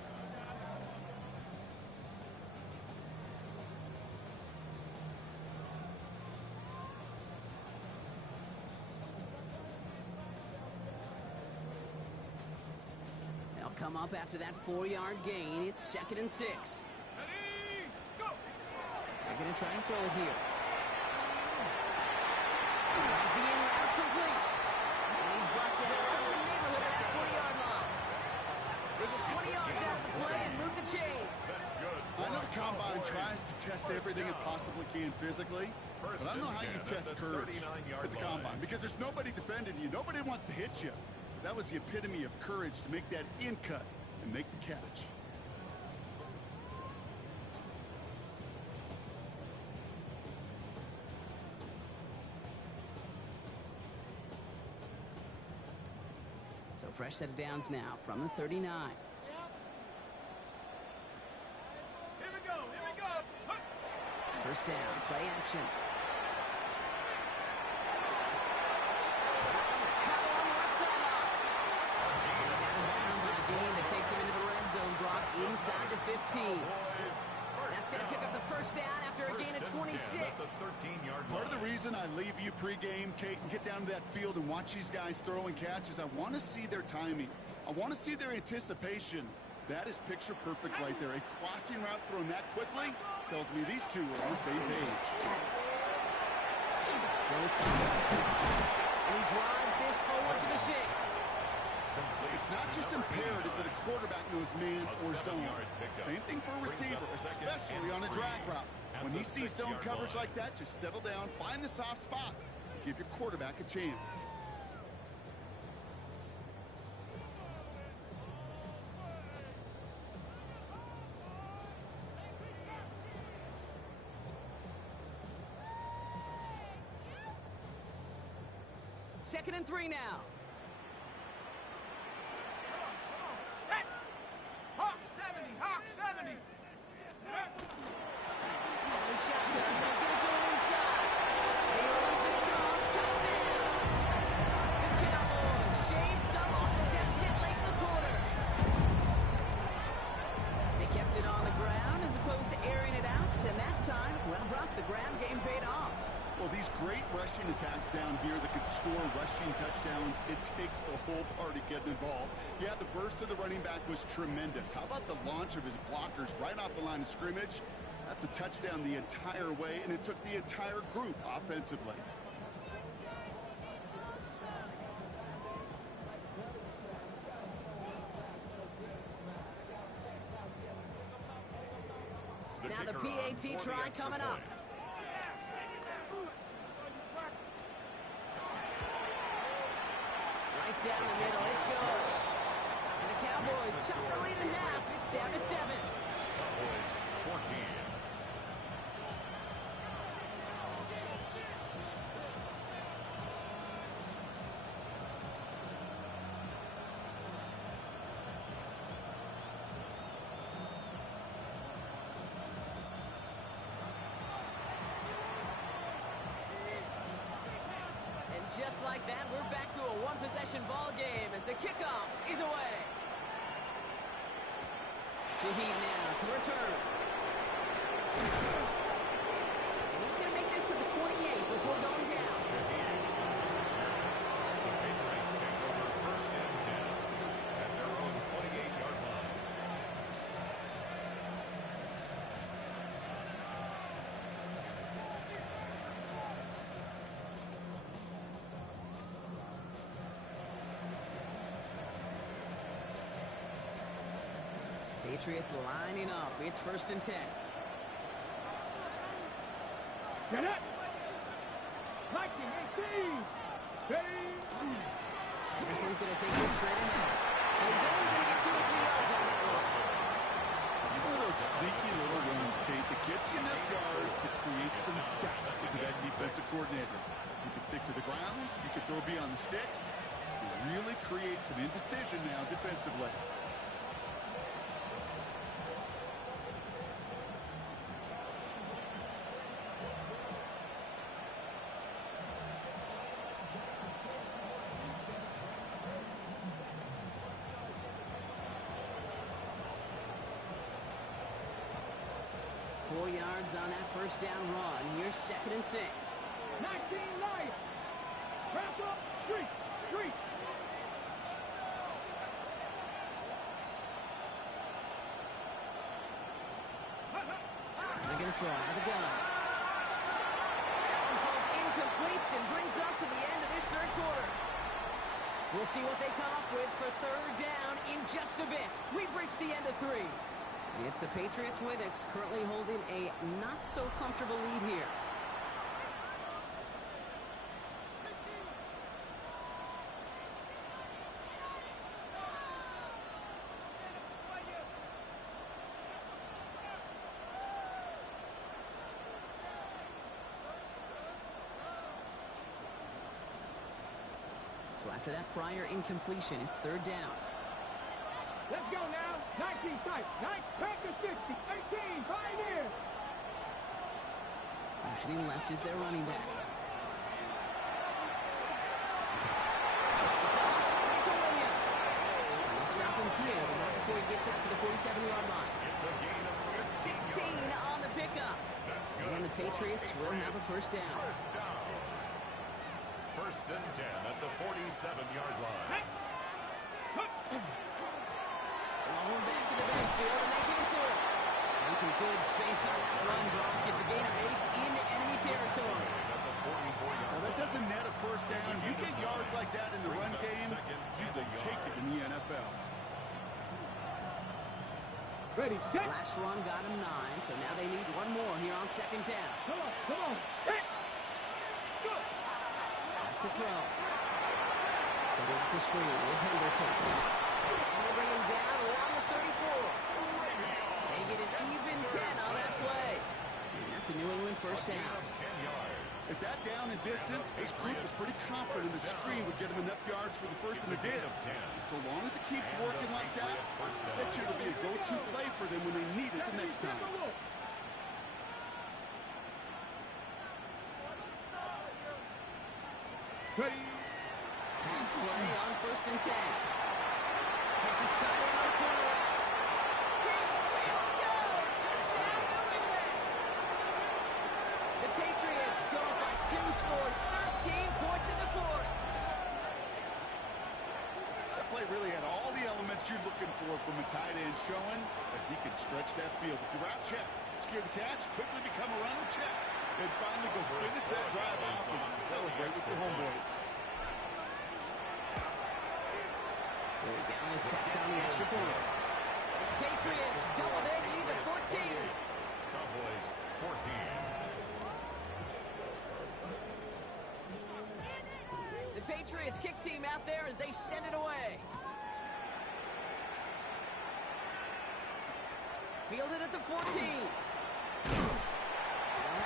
Come up after that 4-yard gain. It's 2nd and 6. They're going to try and throw it here. Runs the in route complete. And he's brought down right in the neighborhood of that 40-yard line. They get 20 yards out of the play and move the chains. I know the combine tries to test everything it possibly can physically, but I don't know how you test courage at the combine because there's nobody defending you. Nobody wants to hit you. That was the epitome of courage to make that in cut and make the catch. So fresh set of downs now from the 39. Here we go. 1st down, play action. Inside the 15. That's going to pick up the 1st down after a gain of 26. Part of the reason I leave you pregame, Kate, and get down to that field and watch these guys throw and catch is I want to see their timing. I want to see their anticipation. That is picture perfect right there. A crossing route thrown that quickly tells me these two are on the same page. And he drives this forward to the 6. It's not just imperative that a quarterback knows man or zone. Same thing for a receiver, especially on a drag route. When he sees zone coverage like that, just settle down, find the soft spot, give your quarterback a chance. Second and 3 now. Attacks down here that could score rushing touchdowns. It takes the whole party getting involved. Yeah, the burst of the running back was tremendous. How about the launch of his blockers right off the line of scrimmage? That's a touchdown the entire way, and it took the entire group offensively. Now the PAT try coming up. Down the middle, let's go. And the Cowboys chop the lead in half. It's down to 7. Cowboys 14. just like that, we're back to a one-possession ball game as the kickoff is away. Shaheed now to return. And he's going to make this to the 28 before going down. The Patriots take over first and 10 at their own 28-yard line. Patriots lining up. It's first and 10. Get it. 19, 18. Anderson's going to take this straight ahead. And he's only going to get 2 or 3 yards on that one. It's one of those sneaky little runs, Kate, that gets you enough yards to create some doubt to that defensive coordinator. You can stick to the ground. You can throw beyond the sticks. It really creates some indecision now defensively. 4 yards on that first down run. Here's second and 6. 19 Lions. Wrap up. 3. They're going to throw out of the gun. That one falls incomplete and brings us to the end of this third quarter. We'll see what they come up with for third down in just a bit. We've reached the end of 3. It's the Patriots way that's currently holding a not-so-comfortable lead here. So after that prior incompletion, it's third down. Let's go now. 19 tight. 9 Packers 60. 18 Pioneers. Motioning left is their running back. It's on target to Williams. They'll stop him here, but not before he gets out to the 47-yard line. It's a gain of It's 16 on the pickup. And the Patriots will have a first down. First down. First and 10 at the 47-yard line. Long back in the backfield, and they give it to him. And some good space on that run block. It's a gain of 8 into enemy territory. At the 44-yard Now, that doesn't net a first down. You get yards like that in the run game, you will take it in the NFL. Ready, set. Last run got him 9, so now they need one more here on second down. Come on. Hit. Go. Back to throw. Setting up the screen with Henderson. And they bring him down around the 34. They get an even 10 on that play. And that's a New England first down. 10 yards. At that down and distance, this group was pretty confident the screen would get them enough yards for the first, and it did. And so long as it keeps working like that, that should be a go-to play for them when they need it the next time. Ready. Pass play on first and 10. Hits his tight end on the corner route. He will go! Touchdown, New England! The Patriots go up by 2 scores, 13 points in the fourth. That play really had all the elements you're looking for from a tight end, showing that he can stretch that field. With the route check, secure the catch, quickly become a runner check, and finally go finish that drive off and celebrate with your homeboys. Dallas taps on the extra point. Patriots double their lead to 14. Cowboys 14. The Patriots kick team out there as they send it away. Fielded at the 14. They'll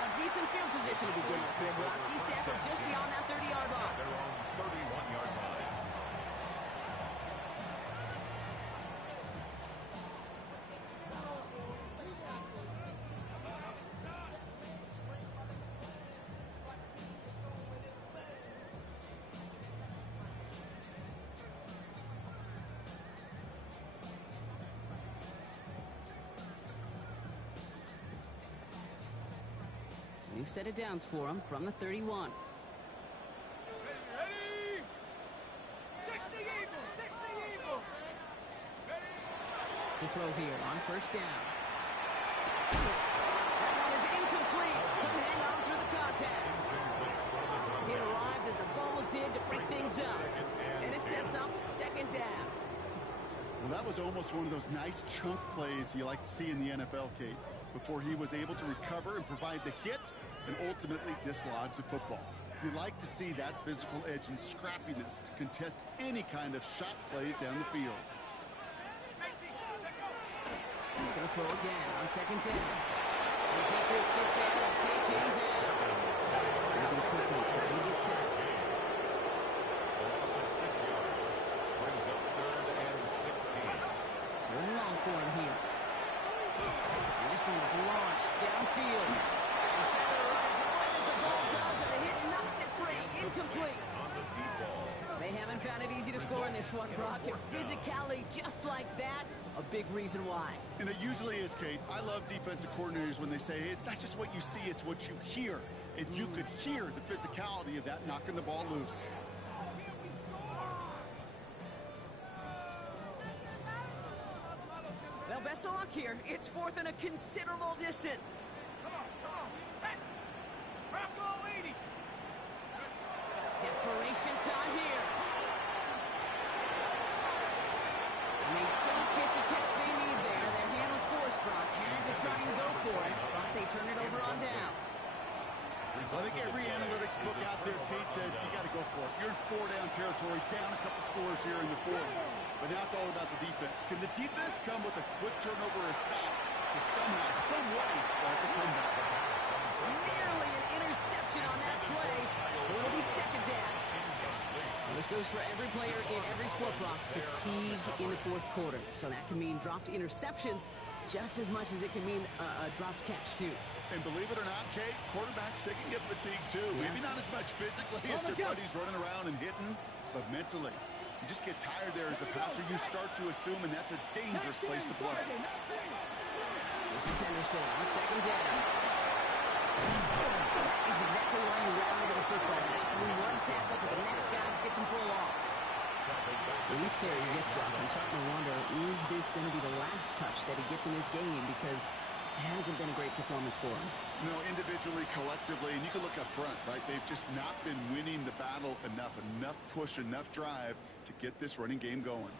have decent field position to begin with here. Rocky Sanford just beyond that 30-yard line. Their own 31-yard line. New set of downs for him from the 31. Ready? 60 Eagles, 60 Eagles. Ready? To throw here on first down. That one is incomplete. Couldn't hang on through the contact. It arrived as the ball did to break things up. And it sets up second down. Well, that was almost one of those nice chunk plays you like to see in the NFL, Kate, before he was able to recover and provide the hit and ultimately dislodge the football. You like to see that physical edge and scrappiness to contest any kind of shot plays down the field. He's going to throw again on second down. And the Patriots get there and take him down. Moving quickly, trying to get set. A loss of 6 yards brings up 3rd and 16. Third and long for him here. And this one is launched downfield. The feather arrives right as the ball does, and the hit knocks it free. Incomplete. On the deep ball. They haven't found it easy to score in this one, Brock. And physicality just like that, a big reason why. And it usually is, Kate. I love defensive coordinators when they say, hey, it's not just what you see, it's what you hear. And you could hear the physicality of that knocking the ball loose. Well, best of luck here. It's fourth and a considerable distance. Come on, set. Bravo 80. Desperation time here. And they don't get the catch they need there. Their hand was forced, Brock. Had to try and go for it, but they turn it over on downs. I think every analytics book out there, Kate, said you got to go for it. You're in 4-down territory, down a couple scores here in the fourth. But now it's all about the defense. Can the defense come with a quick turnover or a stop to somehow, some way, spark a comeback? Nearly an interception on that play, so it'll be second down. And this goes for every player in every sport, Brock. Fatigue in the fourth quarter. So that can mean dropped interceptions just as much as it can mean a dropped catch, too. And believe it or not, Kate, quarterbacks, they can get fatigued, too. Yeah. Maybe not as much physically as their buddies running around and hitting, but mentally. You just get tired there as a passer. You start to assume, and that's a dangerous place to play. This is Henderson on second down. That is exactly why you rally to the football. When one tackle, but the next guy gets him for a loss. With each carry he gets, Brock, I'm starting to wonder, is this going to be the last touch that he gets in this game? Because it hasn't been a great performance for him. No, individually, collectively, and you can look up front, right? They've just not been winning the battle enough push, enough drive to get this running game going.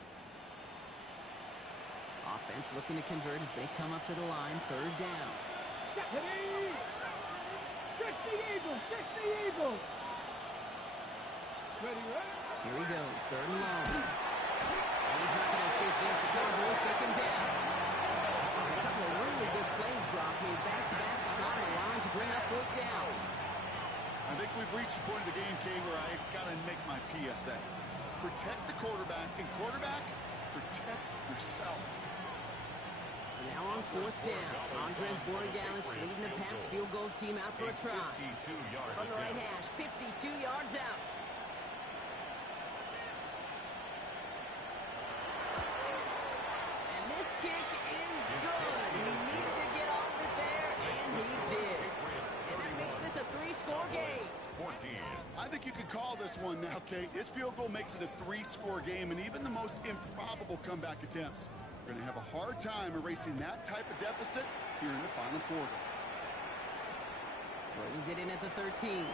Offense looking to convert as they come up to the line, third down. 60 Eagles, 60 Eagles. Ready? Here he goes, third and long. And he's not going to escape this. The Cowboys take him down. A couple of really good plays, Brock, made back-to-back behind the line to bring up fourth down. I think we've reached the point of the game, Kate, where I got to make my PSA. Protect the quarterback, and quarterback, protect yourself. So now on fourth down, Andres Borregalis leading the Pats field goal team out for a try. 52-yard From the right attempt. hash, 52 yards out. And this kick is good. He needed to get all of it there, and he did. And that makes this a three-score game. 14. I think you could call this one now, Kate. This field goal makes it a three-score game, and even the most improbable comeback attempts are going to have a hard time erasing that type of deficit here in the final quarter. Brings it in at the 13.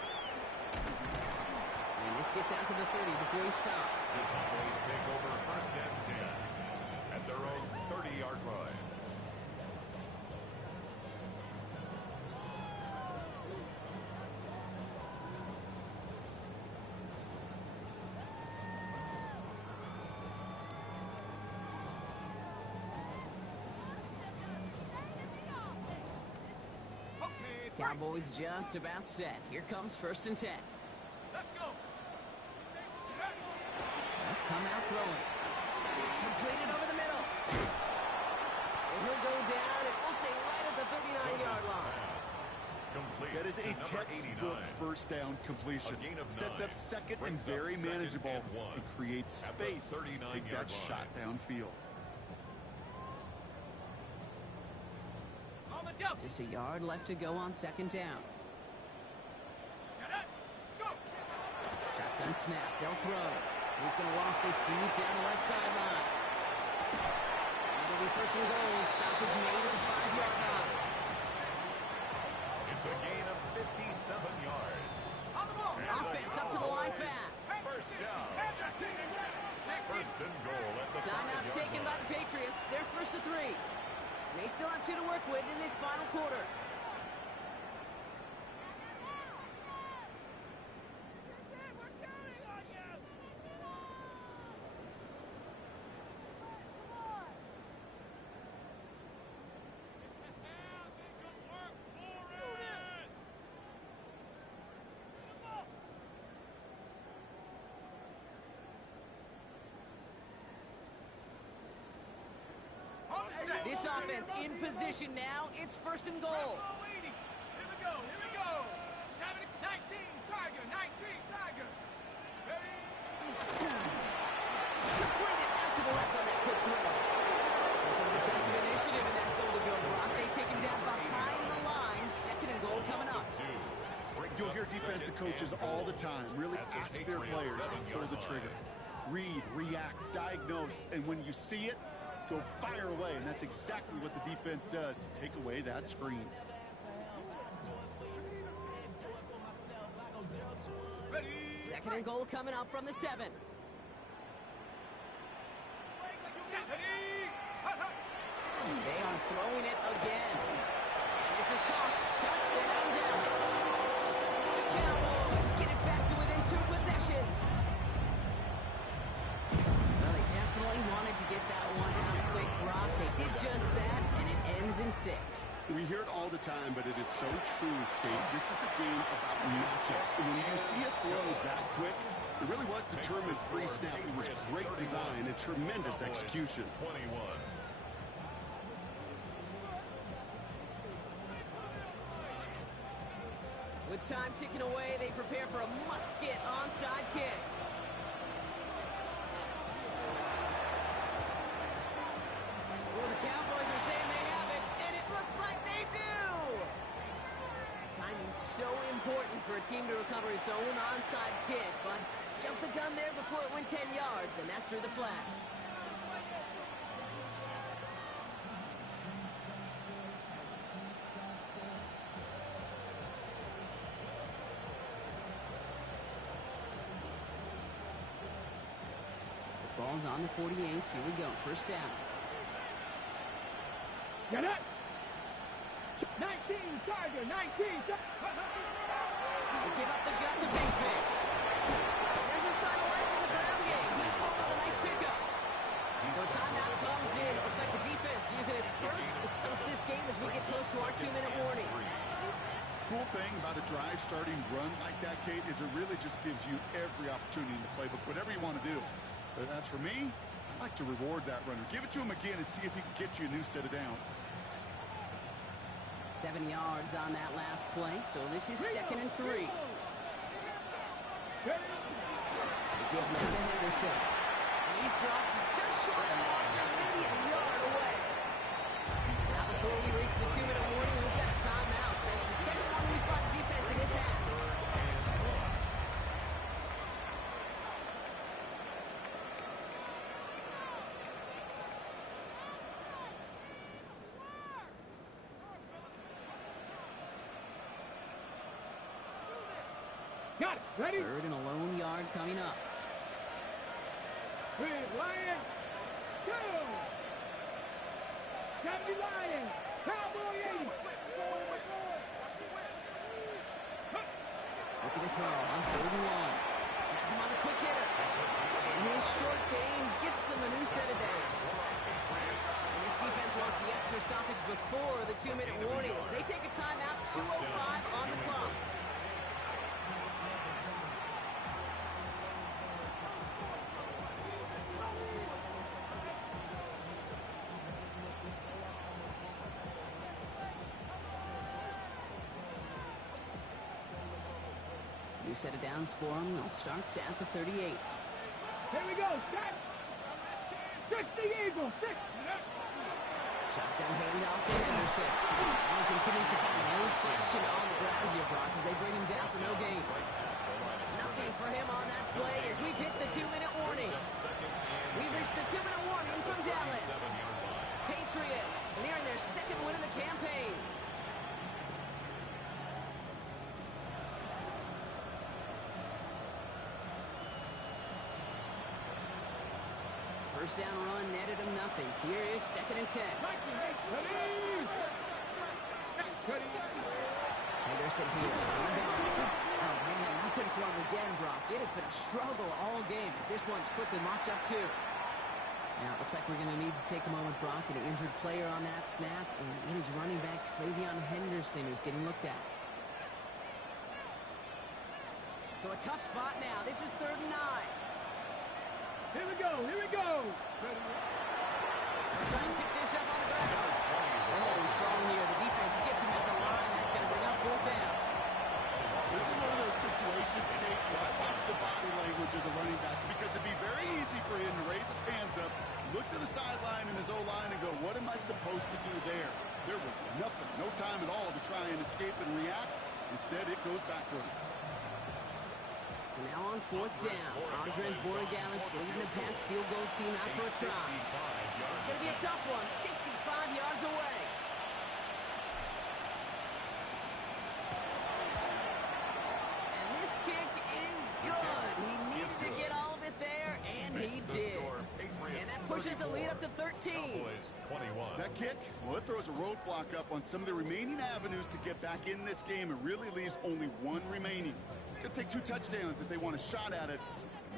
And this gets out to the 30 before he stops. The Cowboys take over first and 10 at their own 30-yard line. Cowboys just about set. Here comes first and 10. Let's go. Come out throwing. Completed over the middle. And he'll go down, and we'll say right at the 39-yard line. Complete That is to a number textbook 89. first down completion. A gain of Sets 9. up second and Brings up very second manageable and 1 and creates at the space to take 39-yard that line. shot downfield. On the jump. Just a yard left to go on second down. Gun snap. They'll throw. He's going to waft this deep down the left sideline. And it'll be first and goal. Stop is made at the 5-yard line. It's a gain of 57 yards. Offense up to the line fast. First down. First and goal at the 5-yard Timeout taken by the Patriots. They're first to 3. They still have 2 to work with in this final quarter. This offense in position now. It's first and goal. Here we go. 19, Tiger. Completed out to the left on that quick throw. So some defensive initiative in that goal-to-go block. They take him down behind the line. Second and goal coming up. You'll hear defensive coaches all the time really ask their players to pull the trigger. Read, react, diagnose, and when you see it, go fire away, and that's exactly what the defense does to take away that screen. Second and goal coming up from the 7. They are throwing it again. And this is Cox. Touchdown, Dallas. The Cowboys get it back to within 2 possessions. Well, they definitely wanted to get that one out quick, Brock. They did just that, and it ends in 6. We hear it all the time, but it is so true, Kate. This is a game about matchups. And when you see a throw that quick, it really was determined pre-snap. It was great design and tremendous execution. 21. With time ticking away, they prepare for a must-get onside kick. Well, the Cowboys are saying they have it, and it looks like they do! Timing's so important for a team to recover its own onside kick, but jumped the gun there before it went 10 yards, and that threw the flag. Ball's on the 48. Here we go. First down. Get it. 19, Tiger. 19. They give up the guts of Bigsby. There's a sign of life in the ground game. He's followed with a nice pickup. So timeout comes in. Looks like the defense using its first of this game as we get close to our 2-minute warning. Cool thing about a drive starting run like that, Kate, is it really just gives you every opportunity in the playbook, whatever you want to do. But as for me, I like to reward that runner. Give it to him again and see if he can get you a new set of downs. 7 yards on that last play, so this is 2nd and 3. They give him to Henderson. And he's dropped just short of Walker, maybe a yard away. Now before we reach the 2-minute warning, we've got a timeout. That's the second one used by the defense in this half. Got it. Ready? 3rd and a lone yard coming up. With Lions. Go. 70 Lions. Cowboy 80. Look at the throw on 3rd and 1. Has him on a quick hitter. And his short game gets them a new set of downs. And this defense wants the extra stoppage before the 2-minute warning as they take a timeout. 2:05 on the clock. New set of downs for them. They'll start at the 38. Here we go. Set. 60 Eagles. 6. Shotgun handoff to Henderson. And continues to find no traction on the ground here, Brock, as they bring him down for no gain. Nothing for him on that play as we've hit the 2-minute warning. We've reached the 2-minute warning from Dallas. Patriots nearing their second win of the campaign. First down run netted him nothing. Here is 2nd and 10. Henderson here on the down. Oh, man, nothing for him again, Brock. It has been a struggle all game as this one's quickly mopped up, too. Now, it looks like we're going to need to take a moment, Brock, and an injured player on that snap, and it is running back Travion Henderson who's getting looked at. So a tough spot now. This is 3rd and 9. Here we go, here we go. They're trying to pick this up on the ground. They're holding strong here. The defense gets him at the line. That's going to bring up 4th down. This is one of those situations, Kate, where I watch the body language of the running back because it'd be very easy for him to raise his hands up, look to the sideline in his O-line and go, what am I supposed to do there? There was nothing, no time at all to try and escape and react. Instead, it goes backwards. So now on 4th down, Andres Borregalis leading the Pats field goal team out for a try. It's going to be a tough one, 55 yards away. And this kick is good. He needed to get all of it there, and he did. And that pushes the lead up to 13. That kick, well, it throws a roadblock up on some of the remaining avenues to get back in this game. It really leaves only one remaining. It's going to take 2 touchdowns if they want a shot at it.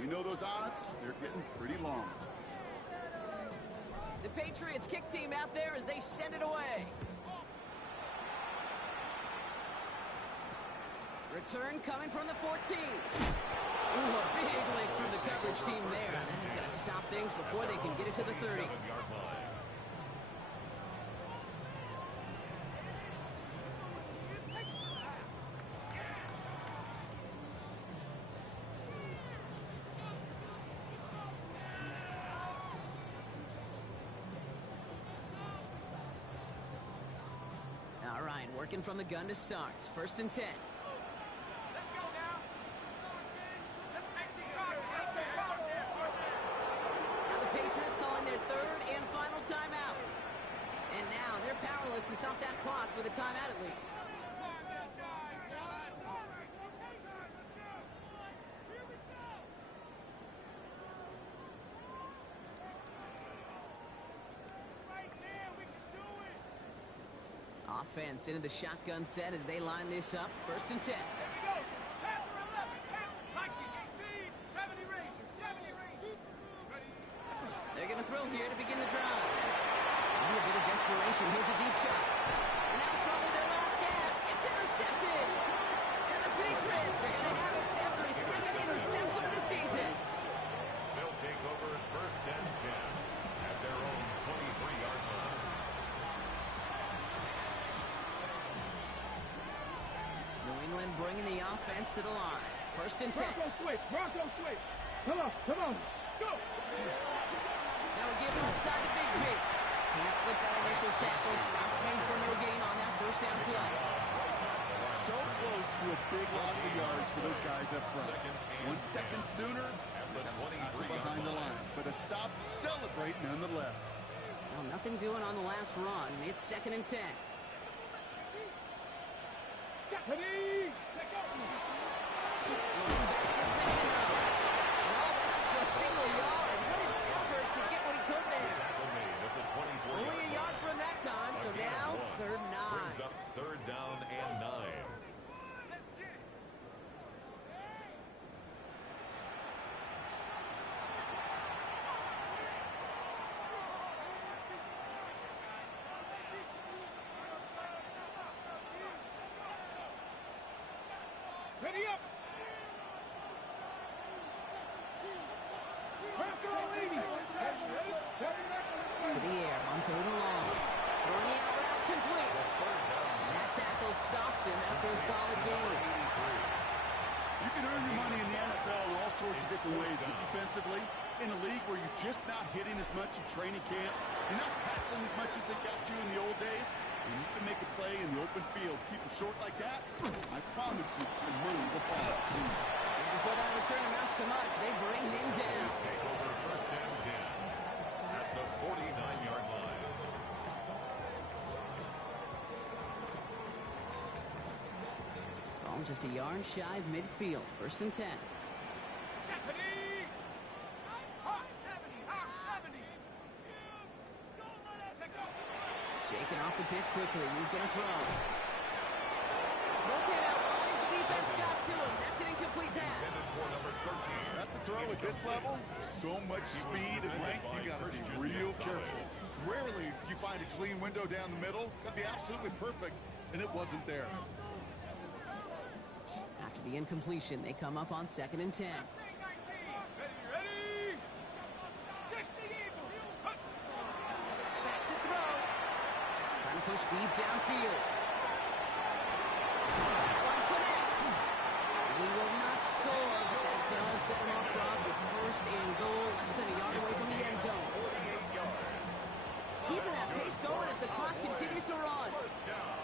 We know those odds, they're getting pretty long. The Patriots kick team out there as they send it away. Return coming from the 14. Ooh, a big lick from the coverage team there. That is going to stop things before they can get it to the 30. All right, working from the gun to start. 1st and 10. Timeout. And now they're powerless to stop that clock with a timeout at least. Offense into the shotgun set as they line this up. 1st and 10. They're going to throw here to begin the drive. Maybe a bit of desperation. Here's a deep shot. And that was probably their last gasp. It's intercepted. And the Patriots are going to have it after a 2nd interception of the season. They'll take over at 1st and 10 at their own 23-yard line. New England bringing the offense to the line. 1st and 10. Bronco switch. Come on. Go. They'll give it upside to Bigsby. Can't slip that initial tackle. Stops made for no gain on that 1st down play. So close to a big loss of yards for those guys up front. 1 second sooner, tackle behind the line. But a stop to celebrate nonetheless. Well, nothing doing on the last run. It's 2nd and 10. Ready? Looking back against the handoff. And all that for a single yard. What an effort to get what he could there. Only a yard from that time, so now 3rd and 9. Brings up 3rd down and 9. Ready up. To the air on 3rd and long. Throwing the out route complete. And that tackle stops him after a solid gain. You can earn your money in the NFL in all sorts of different ways, but defensively, in a league where you're just not hitting as much in training camp, you're not tackling as much as they got to in the old days, and you can make a play in the open field. Keep it short like that, I promise you some money will follow. And Before that return amounts to much, they bring him down. Take over first and 10 at the 49-yard line. Ball just a yard shy of midfield. First and 10. Shaking off the pit quickly. He's going to throw. Look at how wide the defense got to him. That's an incomplete pass. Intended for number 13. That's a throw at this level. So much speed and length, you got to be real careful. Rarely do you find a clean window down the middle. Could be absolutely perfect, and it wasn't there. After the incompletion, they come up on second and 10. Back to throw. Trying to push deep downfield. That one connects. He will not score, but that does set him up, Rob, with first and goal, less than a yard away from the end zone. 48 yards. Keeping that pace going as the clock continues to run. First down.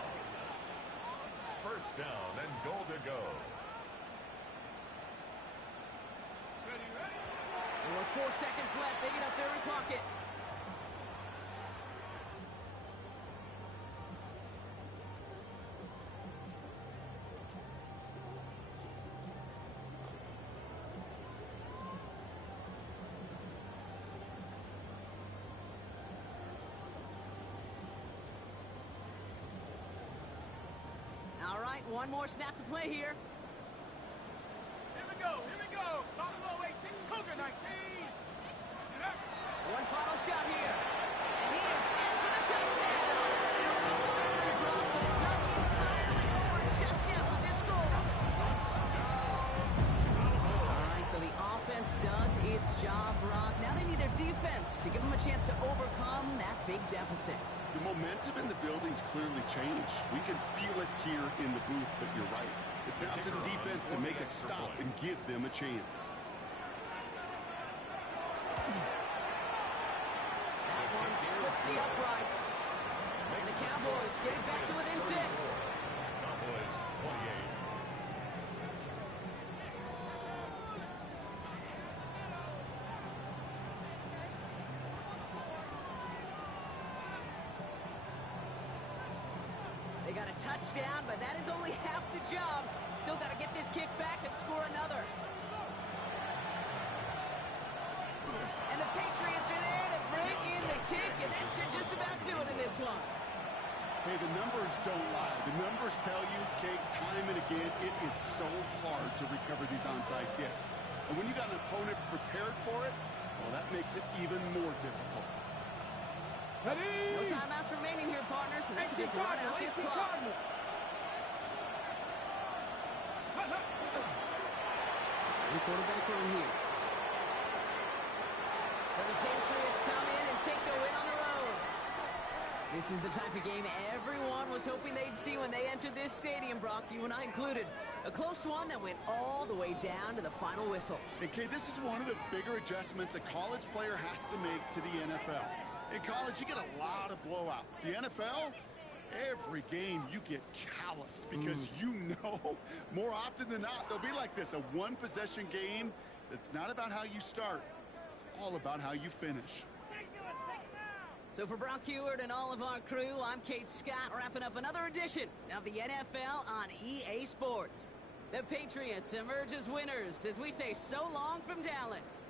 First down and goal to go. And with 4 seconds left, they get up there and clock it. All right, one more snap to play here. Here we go. Buffalo 18, Cougar 19. One final shot here. And he is in for the touchdown. Still no victory, Brock, but it's not entirely over just yet with this score. All right, so the offense does its job, Brock. Now they need their defense to give them a chance to overcome that big deficit. The momentum in the building's clearly changed. We can feel it here in the booth, but you're right. It's now to the defense to make a stop and give them a chance. That one splits the uprights. And the Cowboys get it back to within 6. Cowboys 28. They got a touchdown, but that is only half the job. Still got to get this kick back and score another. And the Patriots are there to bring in the kick, and that should just about do it in this one. Hey, the numbers don't lie. The numbers tell you, Kate, time and again, it is so hard to recover these onside kicks. And when you got an opponent prepared for it, well, that makes it even more difficult. No timeouts remaining here, partners, and they can just run out this clock. Same quarterback room here. So the Patriots come in and take the win on the road. This is the type of game everyone was hoping they'd see when they entered this stadium, Brock, you and I included. A close one that went all the way down to the final whistle. And, Kate, this is one of the bigger adjustments a college player has to make to the NFL. In college, you get a lot of blowouts. The NFL, every game you get calloused because you know more often than not they'll be like this, a one-possession game. It's not about how you start. It's all about how you finish. So for Brock Heward and all of our crew, I'm Kate Scott, wrapping up another edition of the NFL on EA Sports. The Patriots emerge as winners as we say so long from Dallas.